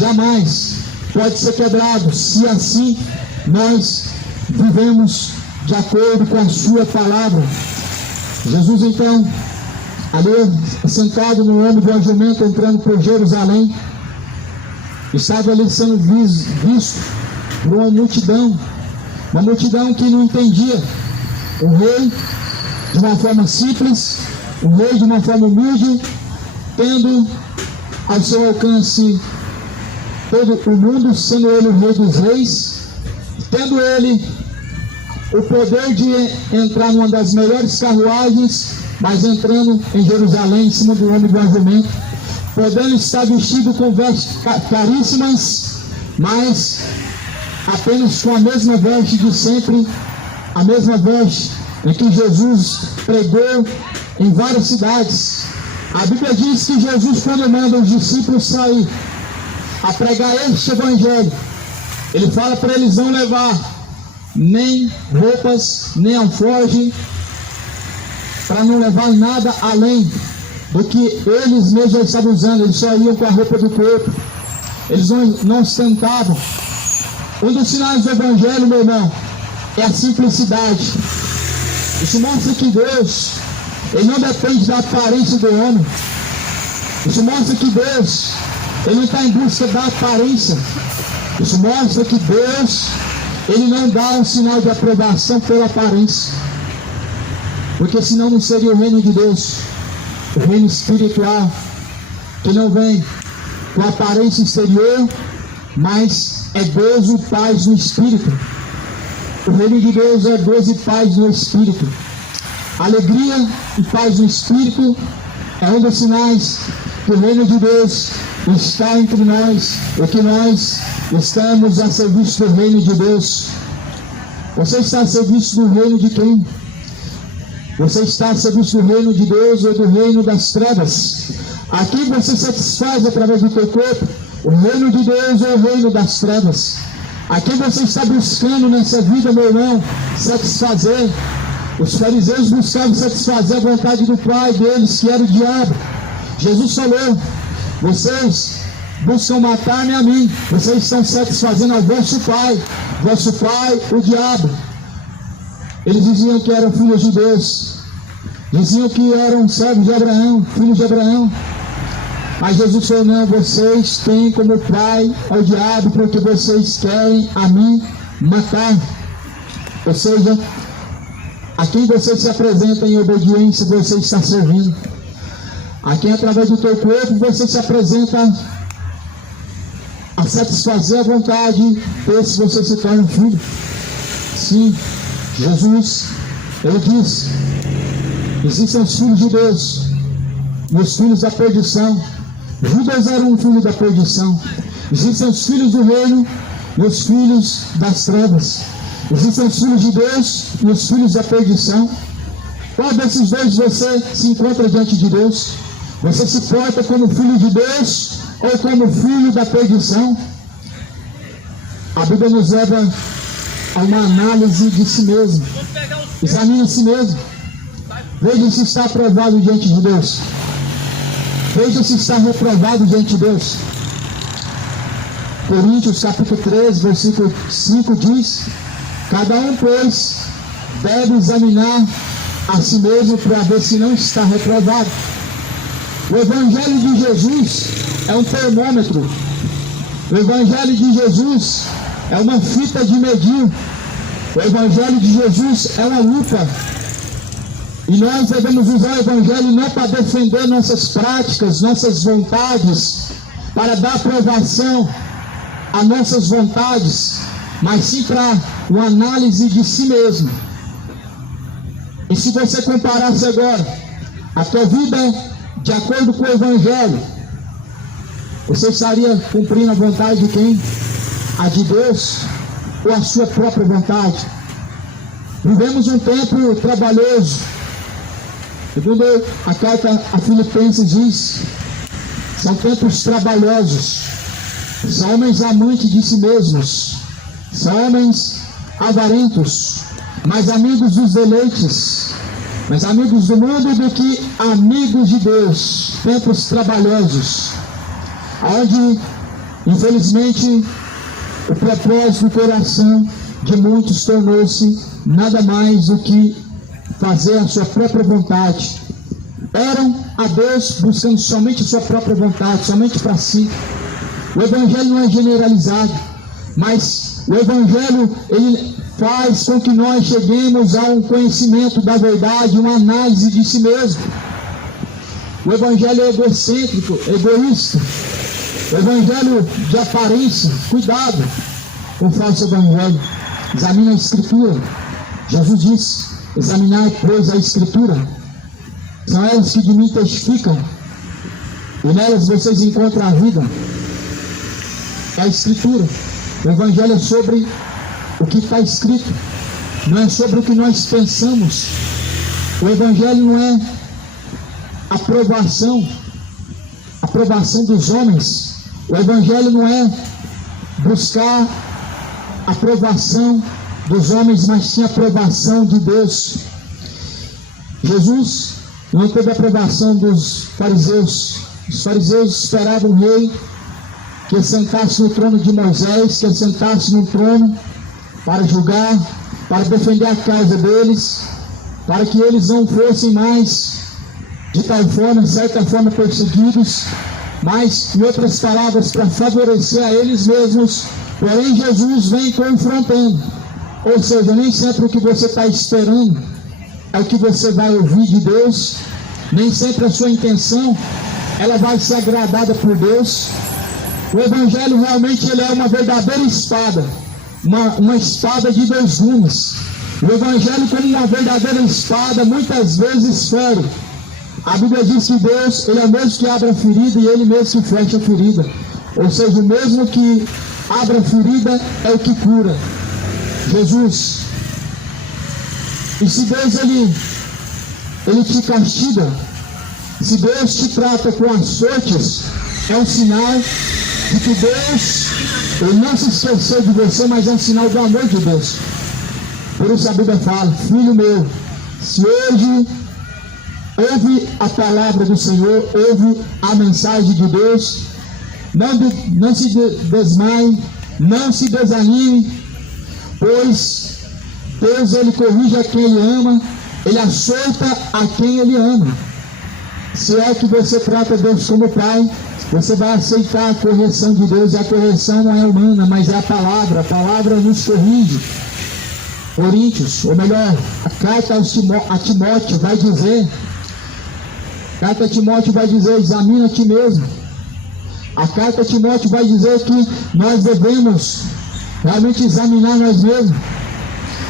jamais pode ser quebrado, se assim nós vivemos de acordo com a sua palavra. Jesus então, ali sentado no lombo de um jumento, entrando por Jerusalém, estava ali sendo visto por uma multidão que não entendia. O rei de uma forma simples, o rei de uma forma humilde, tendo ao seu alcance todo o mundo, sendo ele o rei dos reis, tendo ele o poder de entrar numa das melhores carruagens, mas entrando em Jerusalém em cima do lombo de um jumento, podendo estar vestido com vestes caríssimas, mas apenas com a mesma veste de sempre, a mesma veste em que Jesus pregou em várias cidades. A Bíblia diz que Jesus, quando manda os discípulos sair a pregar este evangelho, ele fala para eles não levar nem roupas, nem alforje, para não levar nada além do que eles mesmos já estavam usando. Eles só iam com a roupa do corpo, eles não ostentavam. Um dos sinais do evangelho, meu irmão, é a simplicidade. Isso mostra que Deus, ele não depende da aparência do homem. Isso mostra que Deus, ele não está em busca da aparência. Isso mostra que Deus, ele não dá um sinal de aprovação pela aparência, porque senão não seria o reino de Deus, o reino espiritual, que não vem com aparência exterior, mas é gozo e paz no Espírito. O reino de Deus é gozo e paz no Espírito. Alegria e paz no Espírito é um dos sinais que o reino de Deus está entre nós, e que nós estamos a serviço do reino de Deus. Você está a serviço do reino de quem? Você está a serviço do reino de Deus ou do reino das trevas? Aqui você satisfaz através do teu corpo o reino de Deus ou o reino das trevas? A quem você está buscando nessa vida, meu irmão, satisfazer? Os fariseus buscavam satisfazer a vontade do pai deles, que era o diabo. Jesus falou: vocês buscam matar-me a mim, vocês estão satisfazendo ao vosso pai, o diabo. Eles diziam que eram filhos de Deus, diziam que eram servos de Abraão, filhos de Abraão. Mas Jesus falou: não, vocês têm como pai ao diabo, porque vocês querem a mim matar. Ou seja, a quem você se apresenta em obediência, você está servindo. A quem através do teu corpo você se apresenta a satisfazer a vontade, desse você se torna um filho. Sim, Jesus, ele disse: existem os filhos de Deus e os filhos da perdição. Judas era um filho da perdição. Existem os filhos do reino e os filhos das trevas. Existem os filhos de Deus e os filhos da perdição. Qual desses dois você se encontra diante de Deus? Você se porta como filho de Deus ou como filho da perdição? A Bíblia nos leva a uma análise de si mesmo. Examine a si mesmo. Veja se está aprovado diante de Deus. Veja se está reprovado diante de Deus. Coríntios capítulo 3, versículo 5 diz: cada um, pois, deve examinar a si mesmo para ver se não está reprovado. O Evangelho de Jesus é um termômetro. O Evangelho de Jesus é uma fita de medir. O Evangelho de Jesus é uma lupa. E nós devemos usar o Evangelho não para defender nossas práticas, nossas vontades, para dar aprovação a nossas vontades, mas sim para uma análise de si mesmo. E se você comparasse agora a tua vida de acordo com o Evangelho, você estaria cumprindo a vontade de quem? A de Deus ou a sua própria vontade? Vivemos um tempo trabalhoso. Segundo a carta a Filipenses diz, são tempos trabalhosos. São homens amantes de si mesmos. São homens avarentos, mais amigos dos deleites, mais amigos do mundo do que amigos de Deus. Tempos trabalhosos, onde, infelizmente, o propósito do coração de muitos tornou-se nada mais do que fazer a sua própria vontade. Eram a Deus buscando somente a sua própria vontade, somente para si. O Evangelho não é generalizado, mas o Evangelho, ele faz com que nós cheguemos a um conhecimento da verdade, uma análise de si mesmo. O Evangelho é egocêntrico, egoísta. O Evangelho de aparência, cuidado com o falso Evangelho. Examine a Escritura. Jesus diz: examinar, pois, a Escritura. São elas que de mim testificam, e nelas vocês encontram a vida. É a Escritura. O Evangelho é sobre o que está escrito, não é sobre o que nós pensamos. O Evangelho não é aprovação dos homens. O Evangelho não é buscar aprovação dos homens, mas sim a aprovação de Deus. Jesus não teve a aprovação dos fariseus. Os fariseus esperavam um rei que sentasse no trono de Moisés, que sentasse no trono para julgar, para defender a causa deles, para que eles não fossem mais, de tal forma, de certa forma, perseguidos, mas, em outras palavras, para favorecer a eles mesmos. Porém, Jesus vem confrontando. Ou seja, nem sempre o que você está esperando é o que você vai ouvir de Deus. Nem sempre a sua intenção ela vai ser agradada por Deus. O Evangelho realmente ele é uma verdadeira espada, uma espada de dois gumes. O Evangelho, como uma verdadeira espada, muitas vezes fere. A Bíblia diz que Deus, ele é o mesmo que abre a ferida e ele mesmo que fecha a ferida. Ou seja, o mesmo que abre a ferida é o que cura. Jesus. E se Deus ele te castiga, se Deus te trata com açoites, é um sinal de que Deus, ele não se esqueceu de você, mas é um sinal do amor de Deus. Por isso a Bíblia fala: filho meu, se hoje ouve a palavra do Senhor, ouve a mensagem de Deus, não se desmaie, não se desanime, pois Deus ele corrige a quem ele ama, ele açoita a quem ele ama. Se é que você trata Deus como Pai, você vai aceitar a correção de Deus. E a correção não é humana, mas é a palavra nos corrige. Coríntios, ou melhor, a carta a Timóteo vai dizer, examina a ti mesmo. A carta a Timóteo vai dizer que nós devemos realmente examinar nós mesmos.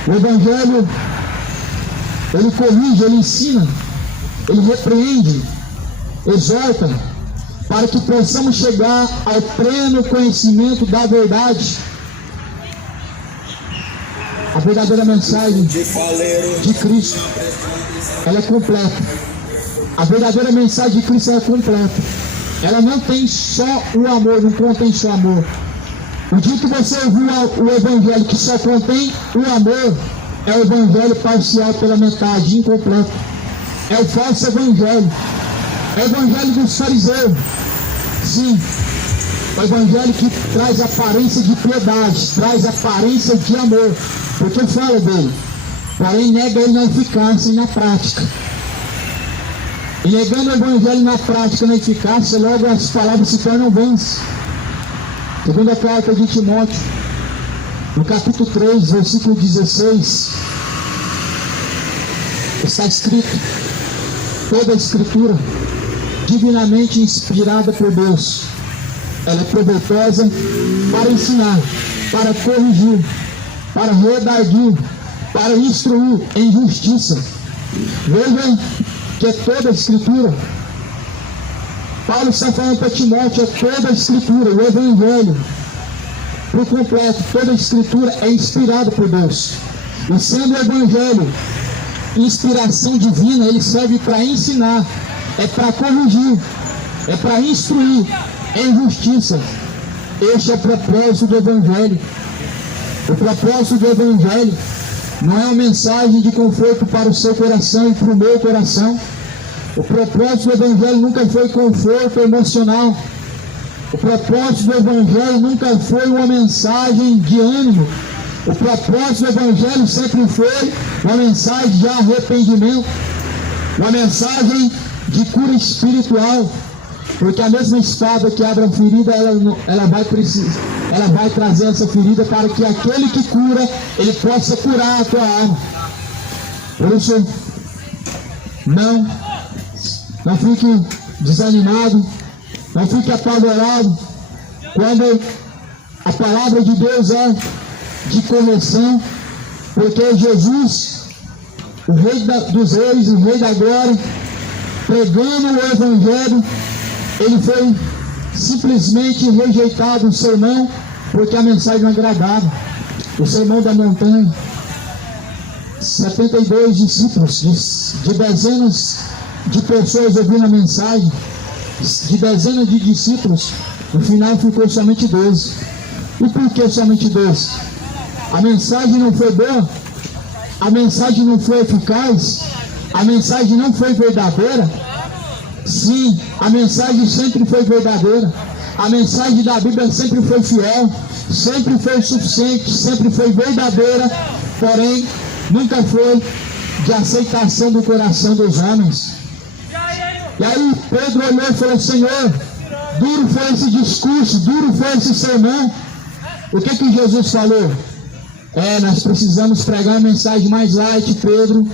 O Evangelho, ele corrige, ele ensina, ele repreende, exorta, para que possamos chegar ao pleno conhecimento da verdade. A verdadeira mensagem de Cristo, ela é completa. A verdadeira mensagem de Cristo é completa. Ela não tem só o amor, não contém só amor. O dia que você ouviu o evangelho que só contém o amor, é o evangelho parcial pela metade, incompleto. É o falso evangelho. É o evangelho dos fariseus. Sim, o evangelho que traz aparência de piedade, traz aparência de amor, porque fala dele, porém nega ele na eficácia e na prática. E negando o evangelho na prática e na eficácia, logo as palavras se tornam vãs. Segunda carta de Timóteo, no capítulo 3, versículo 16, está escrito: toda a escritura, divinamente inspirada por Deus, ela é proveitosa para ensinar, para corrigir, para redarguir, para instruir em justiça. Veja que é toda a escritura. Paulo está falando para Timóteo, é toda a escritura, o evangelho por completo, toda a escritura é inspirada por Deus. E sendo o evangelho inspiração divina, ele serve para ensinar, é para corrigir, é para instruir em justiça. Este é o propósito do evangelho. O propósito do evangelho não é uma mensagem de conforto para o seu coração e para o meu coração. O propósito do evangelho nunca foi conforto emocional. O propósito do evangelho nunca foi uma mensagem de ânimo. O propósito do evangelho sempre foi uma mensagem de arrependimento, uma mensagem de cura espiritual, porque a mesma espada que abre a ferida, ela vai trazer essa ferida para que aquele que cura, ele possa curar a tua alma. Por isso, não fique desanimado, não fique apavorado quando a palavra de Deus é de correção, porque Jesus, o Rei dos Reis, o Rei da Glória, pregando o Evangelho, ele foi simplesmente rejeitado o sermão, porque a mensagem não agradava. O sermão da montanha, 72 discípulos, de dezenas de pessoas ouvindo a mensagem, de dezenas de discípulos, no final ficou somente 12. E por que somente 12? A mensagem não foi boa, a mensagem não foi eficaz, a mensagem não foi verdadeira. Sim, a mensagem sempre foi verdadeira, a mensagem da Bíblia sempre foi fiel, sempre foi suficiente, sempre foi verdadeira, porém nunca foi de aceitação do coração dos homens. E aí Pedro olhou e falou: Senhor, duro foi esse discurso, duro foi esse sermão. O que Jesus falou? Nós precisamos pregar uma mensagem mais light, Pedro.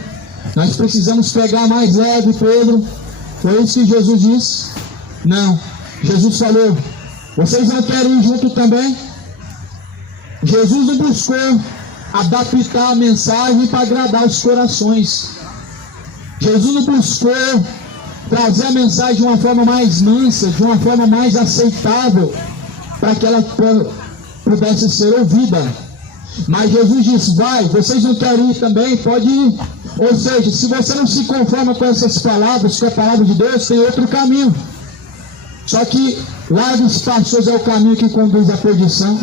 Nós precisamos pregar mais leve, Pedro. Foi isso que Jesus disse? Não. Jesus falou: vocês não querem ir junto também? Jesus não buscou adaptar a mensagem para agradar os corações. Jesus não buscou trazer a mensagem de uma forma mais mansa, de uma forma mais aceitável, para que ela pudesse ser ouvida. Mas Jesus disse: vai, vocês não querem ir também? Pode ir. Ou seja, se você não se conforma com essas palavras, com a palavra de Deus, tem outro caminho. Só que largo e espaçoso é o caminho que conduz à perdição.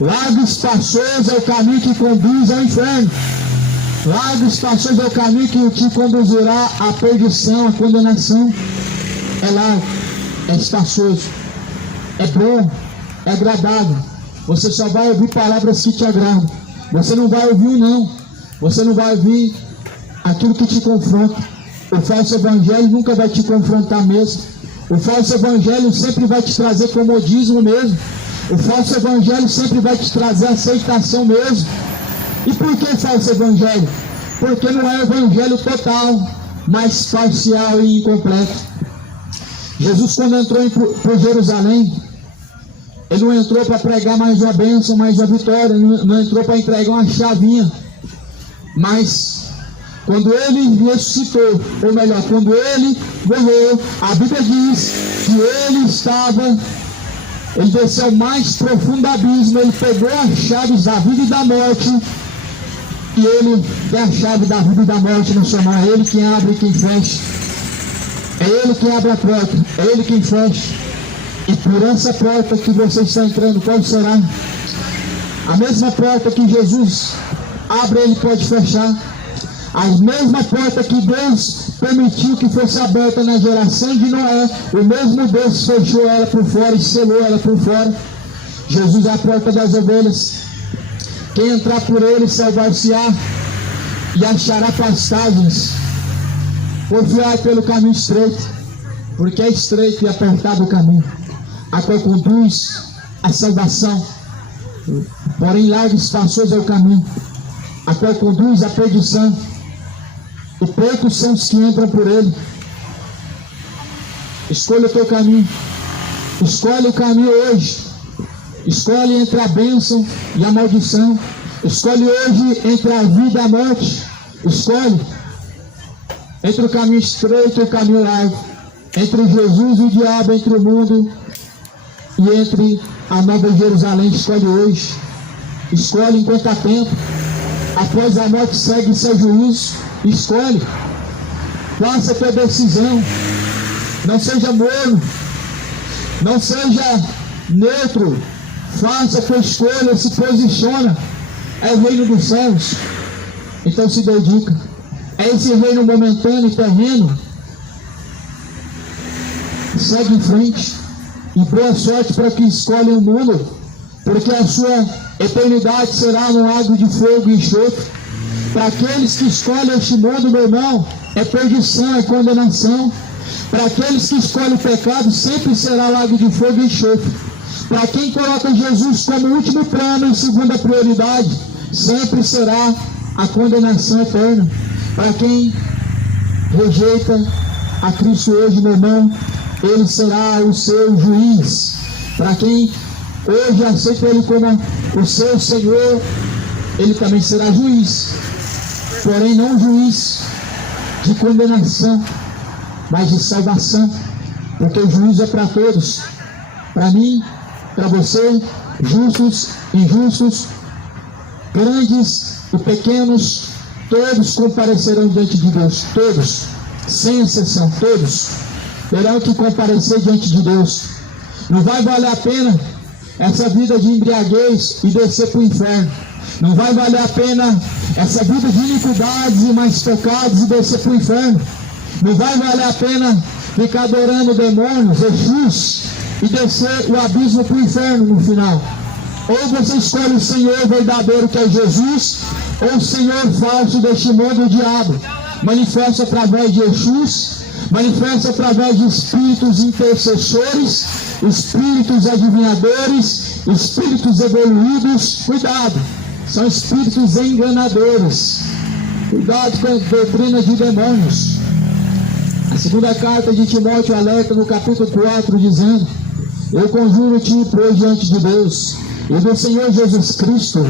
Largo e espaçoso é o caminho que conduz ao inferno. Largo e espaçoso é o caminho que te conduzirá à perdição, à condenação. É largo, é espaçoso, é bom, é agradável. Você só vai ouvir palavras que te agradam. Você não vai ouvir não. Você não vai ouvir aquilo que te confronta. O falso evangelho nunca vai te confrontar mesmo. O falso evangelho sempre vai te trazer comodismo mesmo. O falso evangelho sempre vai te trazer aceitação mesmo. E por que falso evangelho? Porque não é o evangelho total, mas parcial e incompleto. Jesus, quando entrou por Jerusalém, ele não entrou para pregar mais uma bênção, mais uma vitória, não entrou para entregar uma chavinha. Mas quando ele ressuscitou, ou melhor, quando ele morreu, a Bíblia diz que ele desceu ao mais profundo abismo, ele pegou as chaves da vida e da morte, E Ele tem a chave da vida e da morte na sua mão. É Ele quem abre e quem fecha. É Ele quem abre a porta. É Ele quem fecha. E por essa porta que você está entrando, qual será? A mesma porta que Jesus abre, Ele pode fechar. A mesma porta que Deus permitiu que fosse aberta na geração de Noé, o mesmo Deus fechou ela por fora e selou ela por fora. Jesus é a porta das ovelhas. Quem entrar por Ele salvar-se-á e achará pastagens. Confiai pelo caminho estreito, porque é estreito e apertado o caminho, a qual conduz à salvação. Porém largo e espaçoso é o caminho, a qual conduz à perdição. E poucos são os que entram por ele. Escolha o teu caminho. Escolhe o caminho hoje. Escolhe entre a bênção e a maldição. Escolhe hoje entre a vida e a morte. Escolhe entre o caminho estreito e o caminho largo, entre Jesus e o diabo, entre o mundo e entre a Nova Jerusalém. Escolhe hoje. Escolhe enquanto há tempo. Após a morte segue seu juízo. Escolhe. Faça a tua decisão. Não seja morno. Não seja neutro. Faça a tua escolha. Se posiciona. É o reino dos céus. Então se dedica. É esse reino momentâneo e terreno. Segue em frente. E boa sorte para que escolhem o mundo, porque a sua eternidade será no lago de fogo e enxofre. Para aqueles que escolhem este mundo, meu irmão, é perdição, é condenação. Para aqueles que escolhem o pecado, sempre será lago de fogo e enxofre. Para quem coloca Jesus como último plano e segunda prioridade, sempre será a condenação eterna. Para quem rejeita a Cristo hoje, meu irmão, Ele será o seu juiz. Para quem hoje aceita Ele como o seu Senhor, Ele também será juiz. Porém não juiz de condenação, mas de salvação. Porque o juízo é para todos. Para mim, para você, justos, injustos, grandes e pequenos, todos comparecerão diante de Deus. Todos, sem exceção, todos terão que comparecer diante de Deus. Não vai valer a pena essa vida de embriaguez e descer para o inferno. Não vai valer a pena essa vida de iniquidades e mais pecados e descer para o inferno. Não vai valer a pena ficar adorando demônios, Exus, e descer o abismo para o inferno no final. Ou você escolhe o Senhor verdadeiro, que é Jesus, ou o Senhor falso deste mundo, o diabo. Manifesta através de Exus, manifesta através de espíritos intercessores, espíritos adivinhadores, espíritos evoluídos. Cuidado, são espíritos enganadores. Cuidado com a doutrina de demônios. A segunda carta de Timóteo alerta no capítulo 4, dizendo: eu conjuro-te, pois, diante de Deus e do Senhor Jesus Cristo,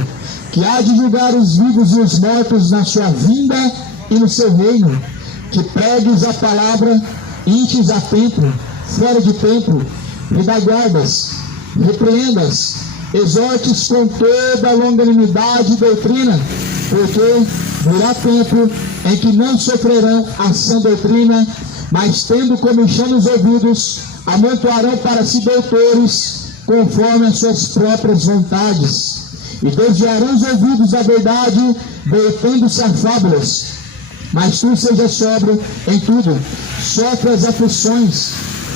que há de julgar os vivos e os mortos na sua vinda e no seu reino, que pregues a palavra, intes a tempo, fora de tempo, e dá guardas, repreendas, exortes com toda a longanimidade e doutrina, porque virá tempo em que não sofrerão a sã doutrina, mas tendo comichão nos ouvidos, amontoarão para si doutores, conforme as suas próprias vontades, e desviarão os ouvidos da verdade, voltando-se a fábulas. Mas tu seja sóbrio em tudo, sofre as aflições,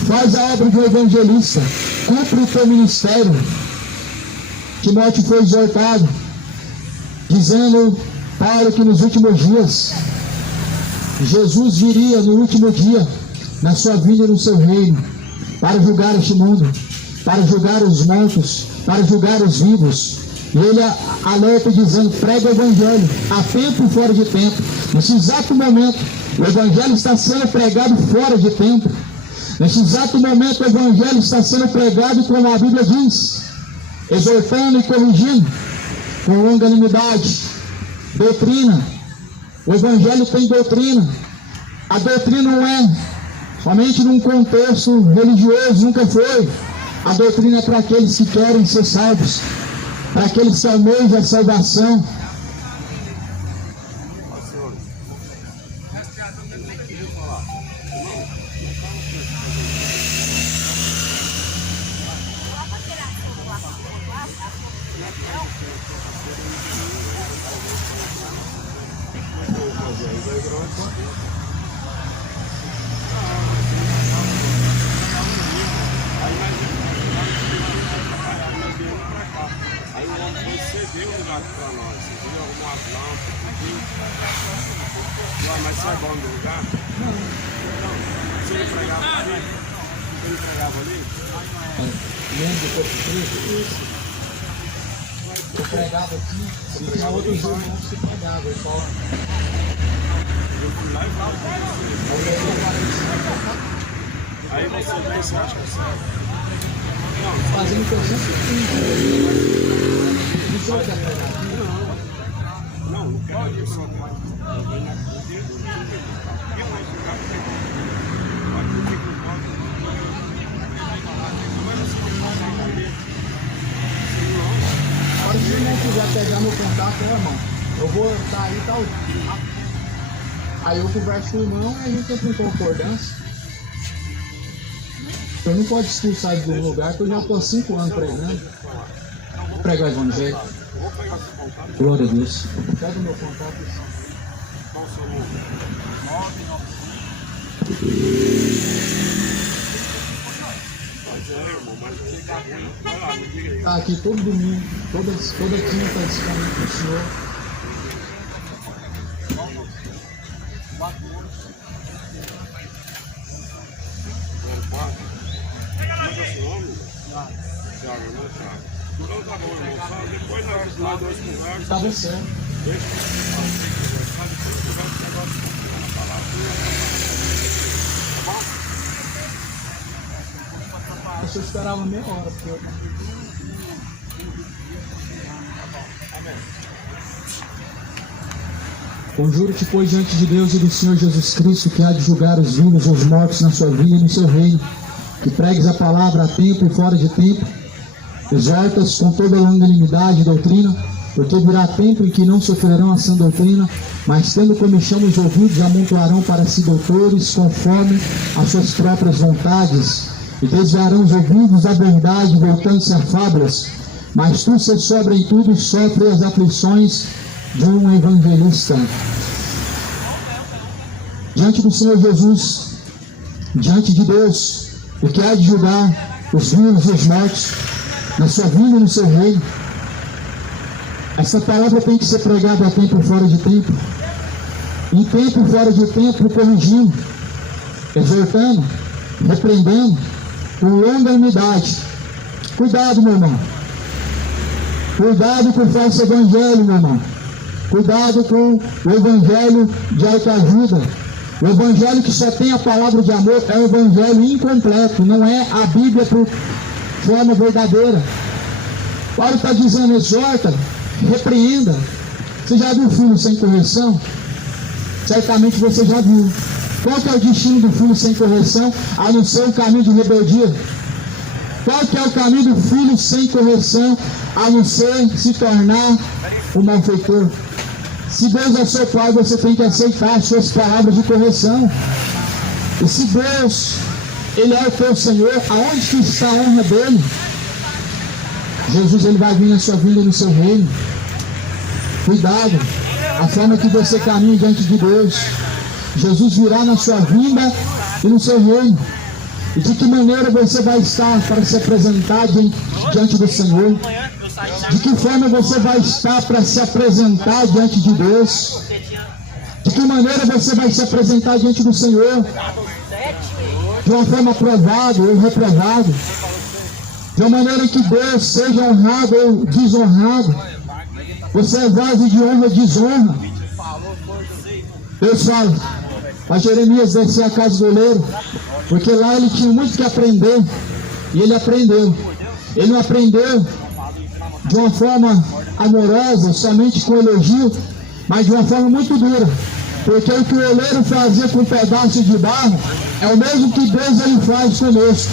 faz a obra de um evangelista, cumpre o teu ministério. Timóteo foi exortado, dizendo para que nos últimos dias, Jesus viria no último dia, na sua vinda e no seu reino, para julgar este mundo, para julgar os mortos, para julgar os vivos. E ele alerta dizendo: prega o evangelho, a tempo e fora de tempo. Nesse exato momento, o evangelho está sendo pregado fora de tempo. Nesse exato momento, o evangelho está sendo pregado, como a Bíblia diz, exortando e corrigindo, com longanimidade, doutrina. O evangelho tem doutrina. A doutrina não é somente num contexto religioso, nunca foi. A doutrina é para aqueles que querem ser salvos, para aqueles que almejam a salvação. Aí o homem foi ceder o lugar para nós, cedeu, arrumou as lâmpadas, tudo. Mas você é bom do lugar? Não. Você entregava ali? Você entregava ali? Lembra do Corpo Cristo? Isso. Eu pregava aqui, se tinha outros irmãos que pregavam, eu só... Eu fui lá e falei. Aí você vem e você acha que é certo? Fazendo o que eu sempre fiz. O senhor quer pregar aqui? Não, não quero que o senhor mais. Eu venho aqui dentro do que mais jogar porque pode não ter que não Agora, se o irmão quiser pegar meu contato, irmão, eu vou estar aí e tal. Aí eu converso com o irmão e a gente entra em concordância. Eu não pode expulsar de um lugar que eu já estou há 5 anos pregando. Vou pregar o evangelho. Glória a Deus. Pega o meu contato. Qual o seu número? 995. Está aqui todo domingo, toda quinta disponível para o senhor. Estava certo. Eu só esperava meia hora, porque eu... Conjuro-te, pois, diante de Deus e do Senhor Jesus Cristo, que há de julgar os vivos e os mortos na sua vida e no seu reino, que pregues a palavra a tempo e fora de tempo, exortas com toda longanimidade e doutrina, porque virá tempo em que não sofrerão a sã doutrina, mas tendo comichão os ouvidos, amontoarão para si doutores, conforme as suas próprias vontades, e desviarão os ouvidos da verdade, voltando-se a fábulas. Mas tu se sobra em tudo e sofre as aflições de um evangelista. Diante do Senhor Jesus, diante de Deus, o que há de julgar os vivos e os mortos, na sua vida e no seu reino, essa palavra tem que ser pregada a tempo e fora de tempo, em tempo e fora de tempo, corrigindo, exortando, repreendendo, com longanimidade. Cuidado, meu irmão. Cuidado com o falso evangelho, meu irmão. Cuidado com o evangelho de autoajuda. O evangelho que só tem a palavra de amor é um evangelho incompleto, não é a Bíblia por forma verdadeira. Paulo está dizendo, exorta, repreenda. Você já viu o filho sem correção? Certamente você já viu. Qual que é o destino do filho sem correção, a não ser o caminho de rebeldia? Qual que é o caminho do filho sem correção, a não ser se tornar um malfeitor? Se Deus é seu pai, você tem que aceitar as suas palavras de correção. E se Deus, Ele é o teu Senhor, aonde que está a honra dele? Jesus, Ele vai vir na sua vida e no seu reino. Cuidado, a forma que você caminha diante de Deus. Jesus virá na sua vida e no seu reino. E de que maneira você vai estar para se apresentar diante do Senhor? De que forma você vai estar para se apresentar diante de Deus? De que maneira você vai se apresentar diante do Senhor? De uma forma aprovada ou reprovada? De uma maneira que Deus seja honrado ou desonrado? Você é vaso de honra ou desonra? Deus fala para Jeremias descer a casa do oleiro, porque lá ele tinha muito que aprender, e ele aprendeu. Ele não aprendeu de uma forma amorosa, somente com elogio, mas de uma forma muito dura, porque o que o oleiro fazia com um pedaço de barro é o mesmo que Deus ele faz conosco.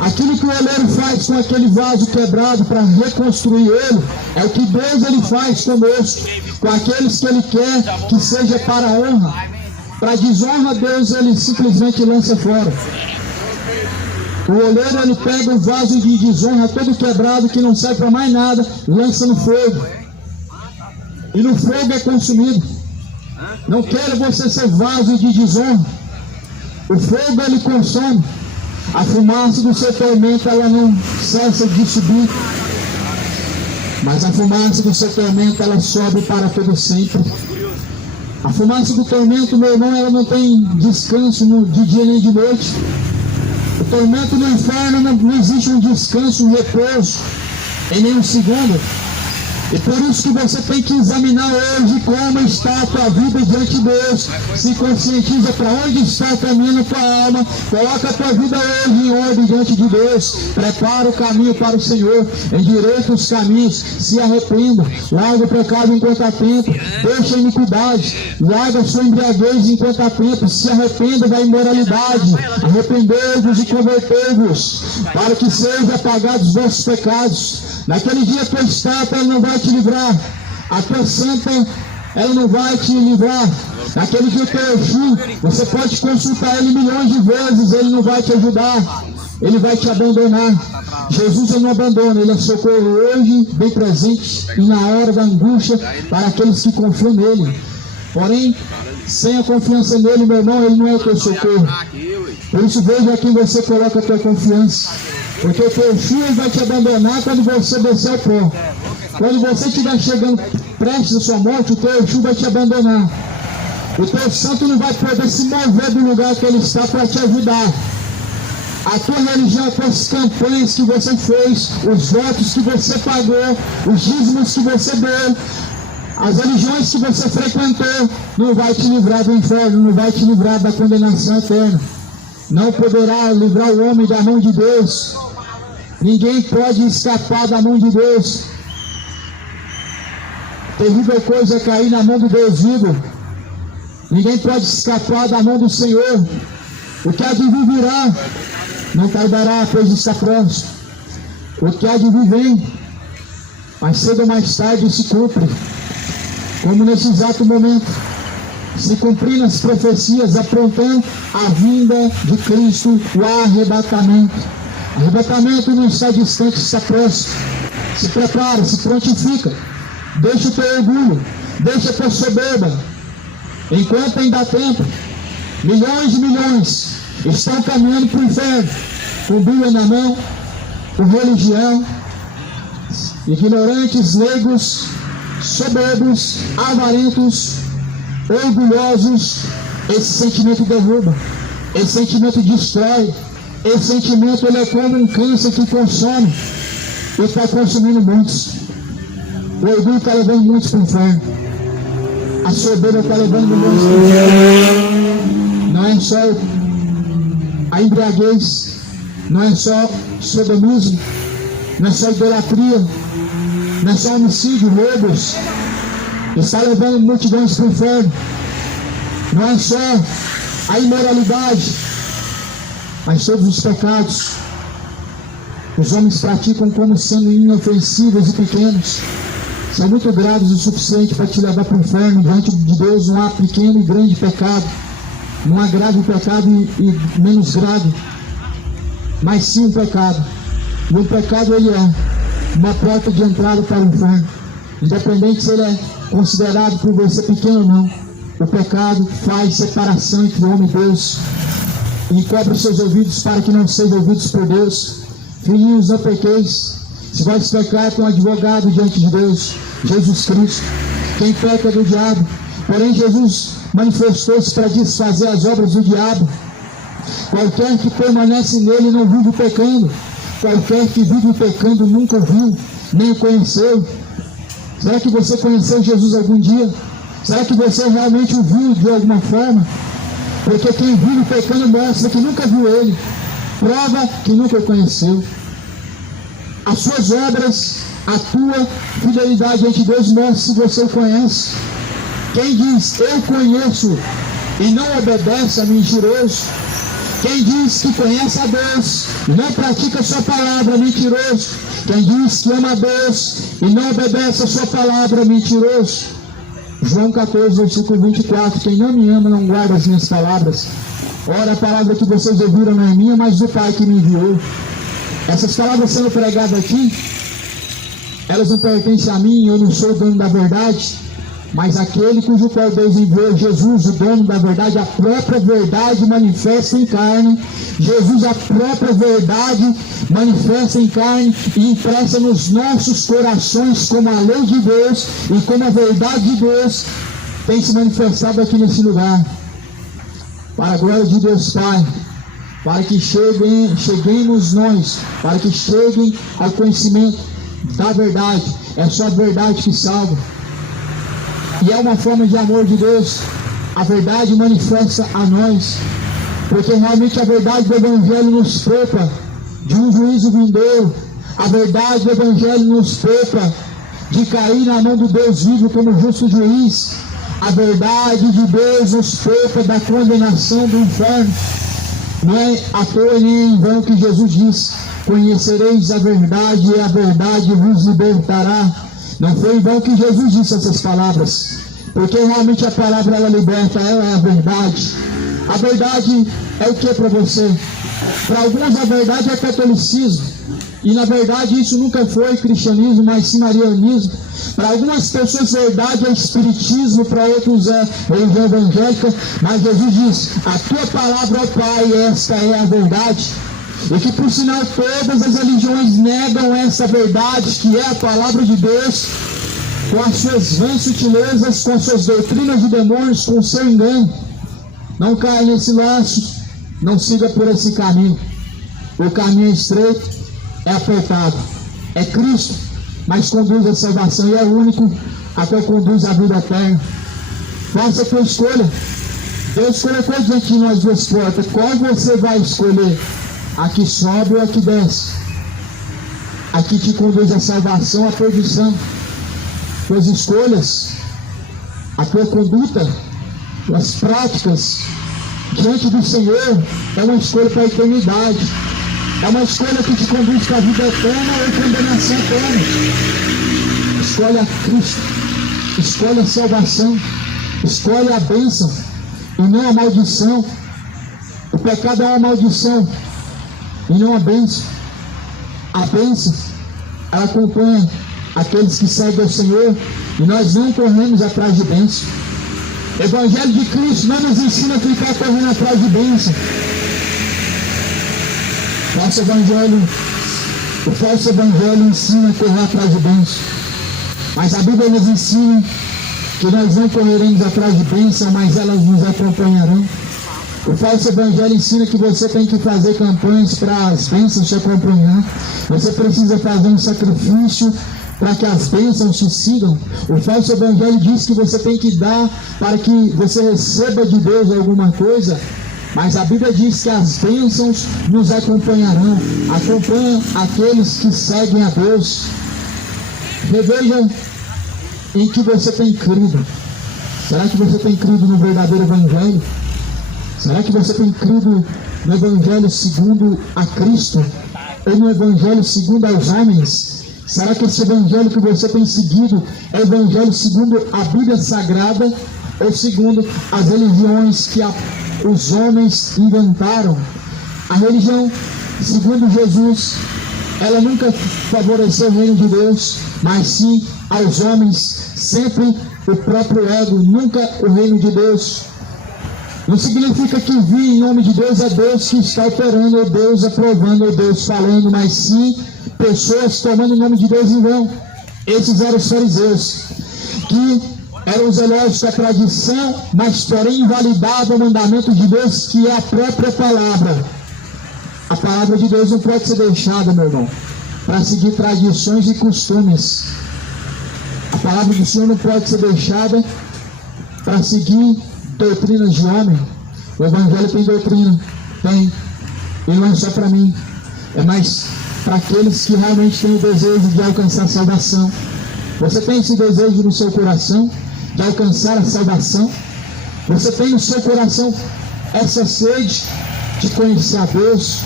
Aquilo que o oleiro faz com aquele vaso quebrado para reconstruir ele, é o que Deus ele faz conosco, com aqueles que ele quer que seja para a honra. para desonra a Deus, ele simplesmente lança fora. O oleiro, ele pega o vaso de desonra todo quebrado, que não serve para mais nada, lança no fogo. E no fogo é consumido. Não quero você ser vaso de desonra. O fogo, ele consome. A fumaça do seu tormento, ela não cessa de subir. Mas a fumaça do seu tormento, ela sobe para todo sempre. A fumaça do tormento, meu irmão, ela não tem descanso de dia nem de noite. O tormento no inferno não existe um descanso, um repouso em nenhum segundo. E por isso que você tem que examinar hoje como está a tua vida diante de Deus. Se conscientiza para onde está caminhando a tua alma. Coloca a tua vida hoje em ordem diante de Deus. Prepara o caminho para o Senhor. Endireita os caminhos. Se arrependa. Larga o pecado enquanto há tempo. Deixa a iniquidade. Larga a sua embriaguez enquanto há tempo. Se arrependa da imoralidade. Arrependei-vos e convertei-vos, para que sejam apagados os vossos pecados. Naquele dia a tua estátua não vai te livrar. A tua santa, ela não vai te livrar. Naquele dia o teu Exu, você pode consultar ele milhões de vezes, ele não vai te ajudar. Ele vai te abandonar. Jesus, ele não abandona, ele é socorro hoje, bem presente, e na hora da angústia, para aqueles que confiam nele. Porém, sem a confiança nele, meu irmão, ele não é o teu socorro. Por isso, veja a quem você coloca a tua confiança. Porque o teu Exu vai te abandonar quando você descer ao pó. Quando você estiver chegando prestes à sua morte, o teu Exu vai te abandonar. O teu santo não vai poder se mover do lugar que ele está para te ajudar. A tua religião, as tuas campanhas que você fez, os votos que você pagou, os dízimos que você deu, as religiões que você frequentou, não vai te livrar do inferno, não vai te livrar da condenação eterna. Não poderá livrar o homem da mão de Deus. Ninguém pode escapar da mão de Deus. Terrível coisa é cair na mão do Deus vivo. Ninguém pode escapar da mão do Senhor. O que há de vir virá, não tardará, pois está próximo. O que há de vir vem, mas cedo ou mais tarde se cumpre. Como nesse exato momento, se cumprindo as profecias, aprontando a vinda de Cristo, o arrebatamento. Arrebatamento não está distante, está próximo. Se prepara, se prontifica. Deixa o teu orgulho, deixa a tua soberba. Enquanto ainda há tempo, milhões e milhões estão caminhando para o inferno, com Bíblia na mão, com religião, ignorantes, leigos, soberbos, avarentos, orgulhosos. Esse sentimento derruba, esse sentimento destrói. Esse sentimento, ele é como um câncer que consome e está consumindo muitos. O orgulho está levando muitos para o inferno. A soberba está levando muitos para o inferno. Não é só a embriaguez, não é só sodomismo, não é só idolatria, não é só homicídio, roubos. Está levando multidões para o inferno. Não é só a imoralidade, mas todos os pecados. Os homens praticam como sendo inofensivos e pequenos. São muito graves o suficiente para te levar para o inferno. Diante de Deus não há pequeno e grande pecado. Não há grave pecado e menos grave. Mas sim um pecado. E o pecado, ele é uma porta de entrada para o inferno. Independente se ele é considerado por você pequeno ou não. O pecado faz separação entre o homem e Deus. E cobre os seus ouvidos para que não sejam ouvidos por Deus. Filhinhos, não pequeis. Se vais pecar, tem um advogado diante de Deus, Jesus Cristo. Quem peca é do diabo. Porém, Jesus manifestou-se para desfazer as obras do diabo. Qualquer que permanece nele não vive pecando. Qualquer que vive pecando nunca viu, nem o conheceu. Será que você conheceu Jesus algum dia? Será que você realmente o viu de alguma forma? Porque quem vive pecando mostra que nunca viu ele. Prova que nunca o conheceu. As suas obras, a tua fidelidade ante Deus mostra se você o conhece. Quem diz, eu conheço, e não obedece, é mentiroso. Quem diz que conhece a Deus e não pratica a sua palavra, é mentiroso. Quem diz que ama a Deus e não obedece a sua palavra, é mentiroso. João 14, versículo 24, quem não me ama não guarda as minhas palavras. Ora, a palavra que vocês ouviram não é minha, mas do Pai que me enviou. Essas palavras sendo pregadas aqui, elas não pertencem a mim, eu não sou o dono da verdade, mas aquele cujo qual Deus enviou, Jesus, o dono da verdade, a própria verdade manifesta em carne. Jesus, a própria verdade manifesta em carne e impressa nos nossos corações como a lei de Deus e como a verdade de Deus tem se manifestado aqui nesse lugar. Para a glória de Deus Pai, para que cheguemos nós, para que cheguem ao conhecimento da verdade. É só a verdade que salva. E é uma forma de amor de Deus. A verdade manifesta a nós, porque realmente a verdade do Evangelho nos poupa de um juízo vindouro. A verdade do Evangelho nos poupa de cair na mão do Deus vivo como justo juiz. A verdade de Deus nos poupa da condenação do inferno. Não é à toa nem em vão que Jesus diz: conhecereis a verdade e a verdade vos libertará. Não foi em vão que Jesus disse essas palavras, porque realmente a palavra ela liberta, ela é a verdade. A verdade é o que para você? Para alguns a verdade é catolicismo, e na verdade isso nunca foi cristianismo, mas sim marianismo. Para algumas pessoas verdade é espiritismo, para outros é religião evangélica, mas Jesus diz: a tua palavra, ó Pai, esta é a verdade. E que por sinal todas as religiões negam essa verdade, que é a palavra de Deus, com as suas vãs sutilezas, com as suas doutrinas de demônios, com o seu engano. Não caia nesse laço, não siga por esse caminho. O caminho é estreito, é apertado, é Cristo, mas conduz à salvação, e é o único a qual conduz à vida eterna. Faça a tua escolha. Deus colocou diante de nós duas portas. Qual você vai escolher? A que sobe ou a que desce? A que te conduz à salvação ou à perdição? Tuas escolhas, a tua conduta, tuas práticas diante do Senhor é uma escolha para a eternidade. É uma escolha que te conduz para a vida eterna ou condenação eterna. Escolhe a Cristo, escolhe a salvação, escolhe a bênção e não a maldição. O pecado é uma maldição e não a bênção. A bênção, ela acompanha aqueles que seguem ao Senhor, e nós não corremos atrás de bênção. O Evangelho de Cristo não nos ensina a ficar correndo atrás de bênção. O falso evangelho ensina a correr atrás de bênção, mas a Bíblia nos ensina que nós não correremos atrás de bênção, mas elas nos acompanharão. O falso evangelho ensina que você tem que fazer campanhas para as bênçãos te acompanhar. Você precisa fazer um sacrifício para que as bênçãos te sigam. O falso evangelho diz que você tem que dar para que você receba de Deus alguma coisa, mas a Bíblia diz que as bênçãos nos acompanharão, acompanham aqueles que seguem a Deus. Reveja em que você tem crido. Será que você tem crido no verdadeiro evangelho? Será que você tem crido no evangelho segundo a Cristo? Ou no evangelho segundo aos homens? Será que esse evangelho que você tem seguido é evangelho segundo a Bíblia Sagrada ou segundo as religiões que os homens inventaram? A religião, segundo Jesus, ela nunca favoreceu o reino de Deus, mas sim aos homens, sempre o próprio ego, nunca o reino de Deus. Não significa que vir em nome de Deus é Deus que está operando, ou Deus aprovando, ou Deus falando, mas sim pessoas tomando o nome de Deus em vão. Esses eram os fariseus, que eram zelosos da tradição, mas porém invalidavam o mandamento de Deus, que é a própria palavra. A palavra de Deus não pode ser deixada, meu irmão, para seguir tradições e costumes. A palavra do Senhor não pode ser deixada para seguir doutrinas de homem. O Evangelho tem doutrina, tem, e não é só para mim, é mais para aqueles que realmente têm o desejo de alcançar a salvação. Você tem esse desejo no seu coração de alcançar a salvação? Você tem no seu coração essa sede de conhecer a Deus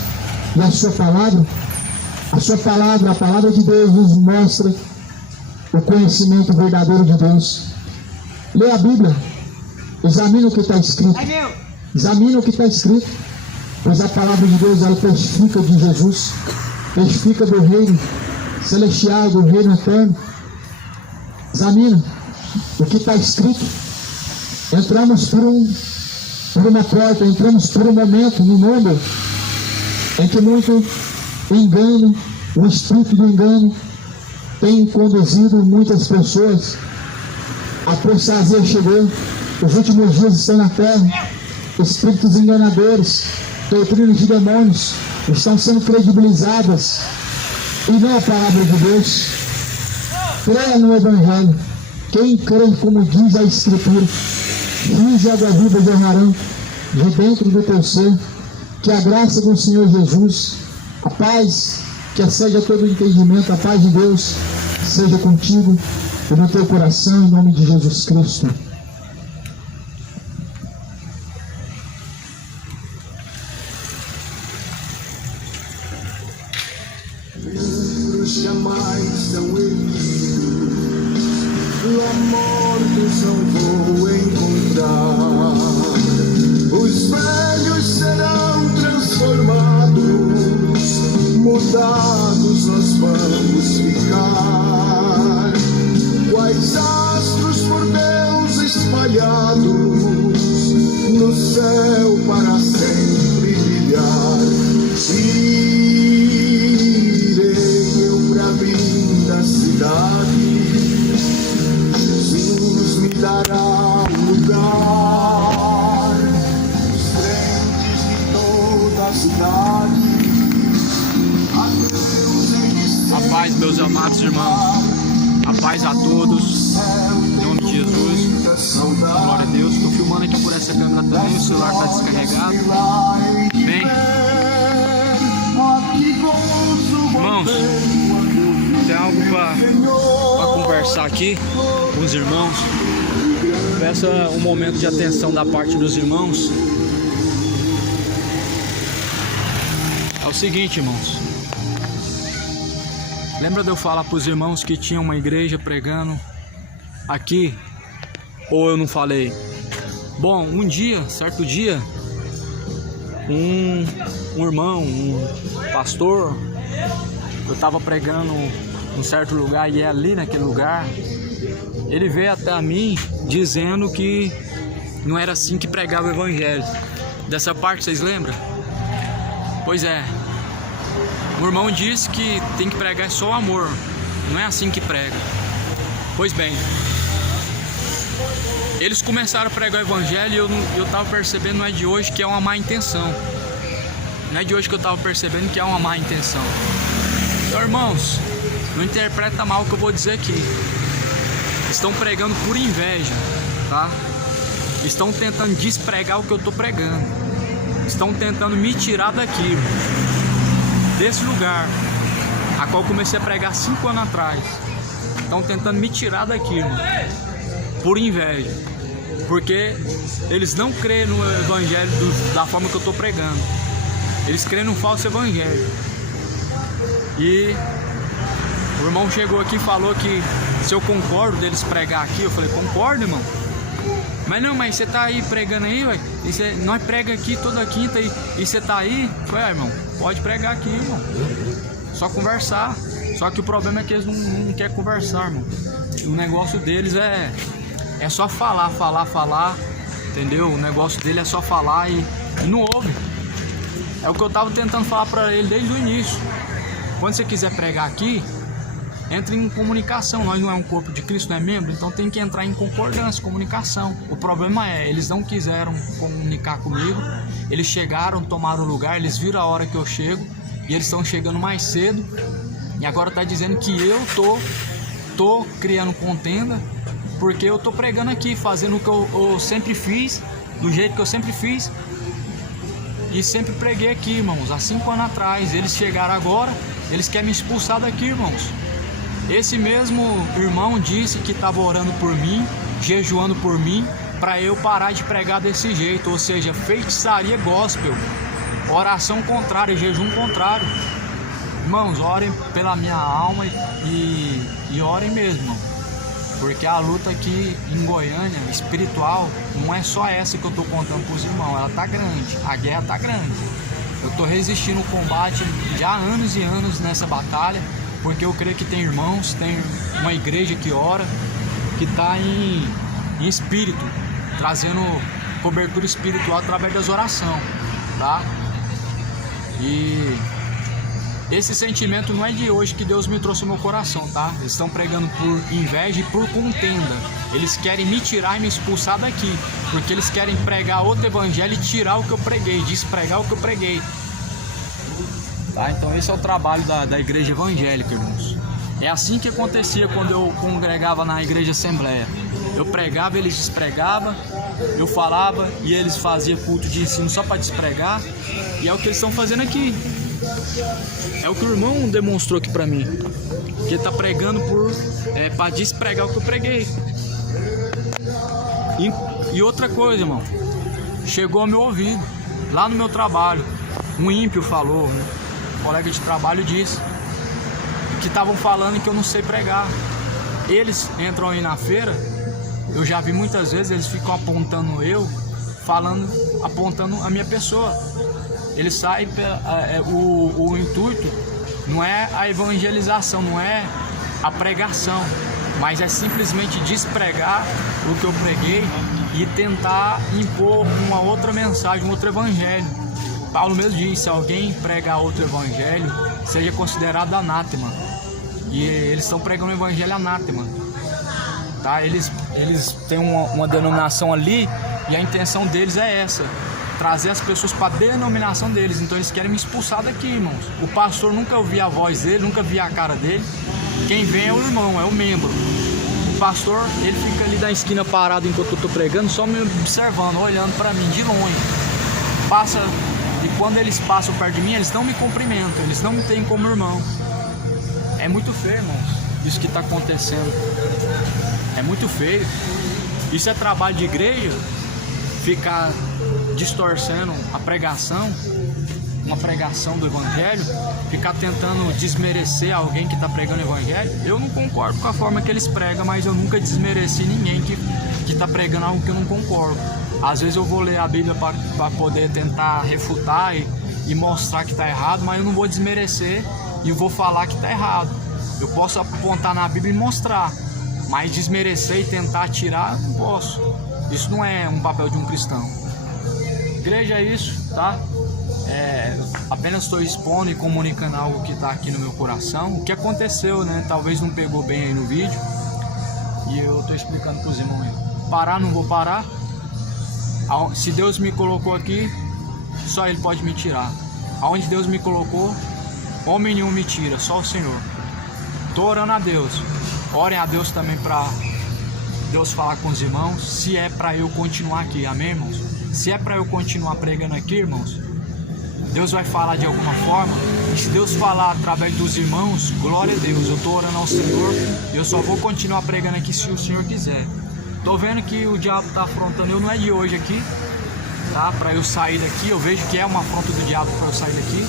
e a sua palavra? A sua palavra, a palavra de Deus nos mostra o conhecimento verdadeiro de Deus. Lê a Bíblia, examina o que está escrito. Examina o que está escrito, pois a palavra de Deus, ela testifica de Jesus, testifica do reino celestial, do reino eterno. Examina o que está escrito. Entramos por uma porta, entramos por um momento no mundo em que muito engano, o espírito do engano tem conduzido muitas pessoas. A apostasia chegou, os últimos dias estão na terra, espíritos enganadores, doutrinas de demônios estão sendo credibilizadas, e não a palavra de Deus. Creia no Evangelho. Quem crê, como diz a Escritura, rios de água viva jorrarão de dentro do teu ser. Que a graça do Senhor Jesus, a paz que excede todo o entendimento, a paz de Deus seja contigo e no teu coração, em nome de Jesus Cristo. Livros jamais são erguidos, mortos não vou encontrar. Os velhos serão transformados, mudados nós vamos ficar. Quais astros por Deus espalhados no céu para sempre brilhar. Irei eu pra linda cidade, Jesus me dará um lugar. Os crentes de toda a cidade, a Deus A paz, meus amados irmãos, a paz a todos, em nome de Jesus, glória a Deus. Estou filmando aqui por essa câmera também, o celular está descarregado. Bem, irmãos, tem algo para conversar aqui com os irmãos. Peço um momento de atenção da parte dos irmãos. É o seguinte, irmãos. Lembra de eu falar para os irmãos que tinha uma igreja pregando aqui? Ou eu não falei? Bom, certo dia, um irmão, um pastor, eu estava pregando em certo lugar e é ali naquele lugar, ele veio até mim dizendo que não era assim que pregava o evangelho. Dessa parte vocês lembram? Pois é. O irmão disse que tem que pregar só o amor, não é assim que prega. Pois bem, eles começaram a pregar o evangelho e eu estava percebendo, não é de hoje, que é uma má intenção. Não é de hoje que eu estava percebendo que é uma má intenção. Então, irmãos, não interpreta mal o que eu vou dizer aqui. Estão pregando por inveja, tá? Estão tentando despregar o que eu estou pregando. Estão tentando me tirar daqui, desse lugar a qual eu comecei a pregar 5 anos atrás. Estão tentando me tirar daqui, irmão, por inveja, porque eles não creem no evangelho da forma que eu estou pregando. Eles creem no falso evangelho. E o irmão chegou aqui e falou que se eu concordo deles pregar aqui. Eu falei, concordo, irmão. Mas você tá aí pregando aí, ué? Nós prega aqui toda quinta e você tá aí? Eu falei, irmão, pode pregar aqui, irmão. Só conversar. Só que o problema é que eles não querem conversar, irmão. O negócio deles é só falar, entendeu? O negócio dele é só falar e não ouve. É o que eu tava tentando falar pra ele desde o início. Quando você quiser pregar aqui, entre em comunicação. Nós não é um corpo de Cristo, não é membro, então tem que entrar em concordância, comunicação. O problema é, eles não quiseram comunicar comigo. Eles chegaram, tomaram o lugar, eles viram a hora que eu chego e eles estão chegando mais cedo. E agora tá dizendo que eu tô criando contenda porque eu tô pregando aqui, fazendo o que eu sempre fiz, do jeito que eu sempre fiz. E sempre preguei aqui, irmãos, há 5 anos atrás. Eles chegaram agora, eles querem me expulsar daqui, irmãos. Esse mesmo irmão disse que estava orando por mim, jejuando por mim, para eu parar de pregar desse jeito, ou seja, feitiçaria gospel, oração contrária, jejum contrário. Irmãos, orem pela minha alma e orem mesmo, irmão. Porque a luta aqui em Goiânia, espiritual, não é só essa que eu tô contando pros irmãos, ela tá grande, a guerra tá grande. Eu tô resistindo o combate já há anos e anos nessa batalha, porque eu creio que tem irmãos, tem uma igreja que ora, que tá em espírito, trazendo cobertura espiritual através das orações, tá? E esse sentimento não é de hoje que Deus me trouxe no meu coração, tá? Eles estão pregando por inveja e por contenda. Eles querem me tirar e me expulsar daqui, porque eles querem pregar outro evangelho e tirar o que eu preguei, despregar o que eu preguei. Tá? Então esse é o trabalho da igreja evangélica, irmãos. É assim que acontecia quando eu congregava na igreja Assembleia. Eu pregava, eles despregavam, eu falava e eles faziam culto de ensino só para despregar. E é o que eles estão fazendo aqui. É o que o irmão demonstrou aqui pra mim, que ele tá pregando para despregar o que eu preguei. E outra coisa, irmão, chegou ao meu ouvido, lá no meu trabalho, um ímpio falou, um colega de trabalho disse, que estavam falando que eu não sei pregar. Eles entram aí na feira, eu já vi muitas vezes, eles ficam apontando apontando a minha pessoa. Eles saem, o intuito não é a evangelização, não é a pregação, mas é simplesmente despregar o que eu preguei e tentar impor uma outra mensagem, um outro evangelho. Paulo mesmo diz, se alguém pregar outro evangelho, seja considerado anátema. E eles estão pregando o evangelho anátema. Tá? Eles têm uma denominação ali e a intenção deles é essa. Trazer as pessoas para a denominação deles. Então eles querem me expulsar daqui, irmãos. O pastor nunca ouvi a voz dele, nunca vi a cara dele. Quem vem é o irmão, é o membro. O pastor, ele fica ali da esquina parado enquanto eu estou pregando, só me observando, olhando para mim de longe. E quando eles passam perto de mim, eles não me cumprimentam, eles não me têm como irmão. É muito feio, irmãos, isso que está acontecendo. É muito feio. Isso é trabalho de igreja, ficar distorcendo a pregação, uma pregação do evangelho, ficar tentando desmerecer alguém que está pregando o evangelho. Eu não concordo com a forma que eles pregam, mas eu nunca desmereci ninguém que está pregando algo que eu não concordo. Às vezes eu vou ler a Bíblia para poder tentar refutar e mostrar que está errado, mas eu não vou desmerecer e vou falar que está errado. Eu posso apontar na Bíblia e mostrar, mas desmerecer e tentar tirar, não posso. Isso não é um papel de um cristão. Igreja é isso, tá? Apenas estou expondo e comunicando algo que está aqui no meu coração. O que aconteceu, né? Talvez não pegou bem aí no vídeo. E eu estou explicando para os irmãos aí. Parar, não vou parar. Se Deus me colocou aqui, só Ele pode me tirar. Aonde Deus me colocou, homem nenhum me tira, só o Senhor. Estou orando a Deus. Orem a Deus também para Deus falar com os irmãos, se é para eu continuar aqui, amém, irmãos? Se é para eu continuar pregando aqui, irmãos, Deus vai falar de alguma forma. E se Deus falar através dos irmãos, glória a Deus. Eu estou orando ao Senhor e eu só vou continuar pregando aqui se o Senhor quiser. Estou vendo que o diabo está afrontando eu, não é de hoje aqui, tá? Para eu sair daqui, eu vejo que é uma afronta do diabo para eu sair daqui,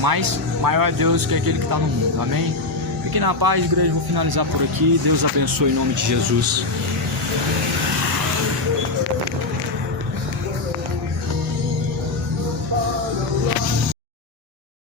mas maior é Deus que aquele que está no mundo, amém? Fiquem na paz, igreja, vou finalizar por aqui. Deus abençoe em nome de Jesus.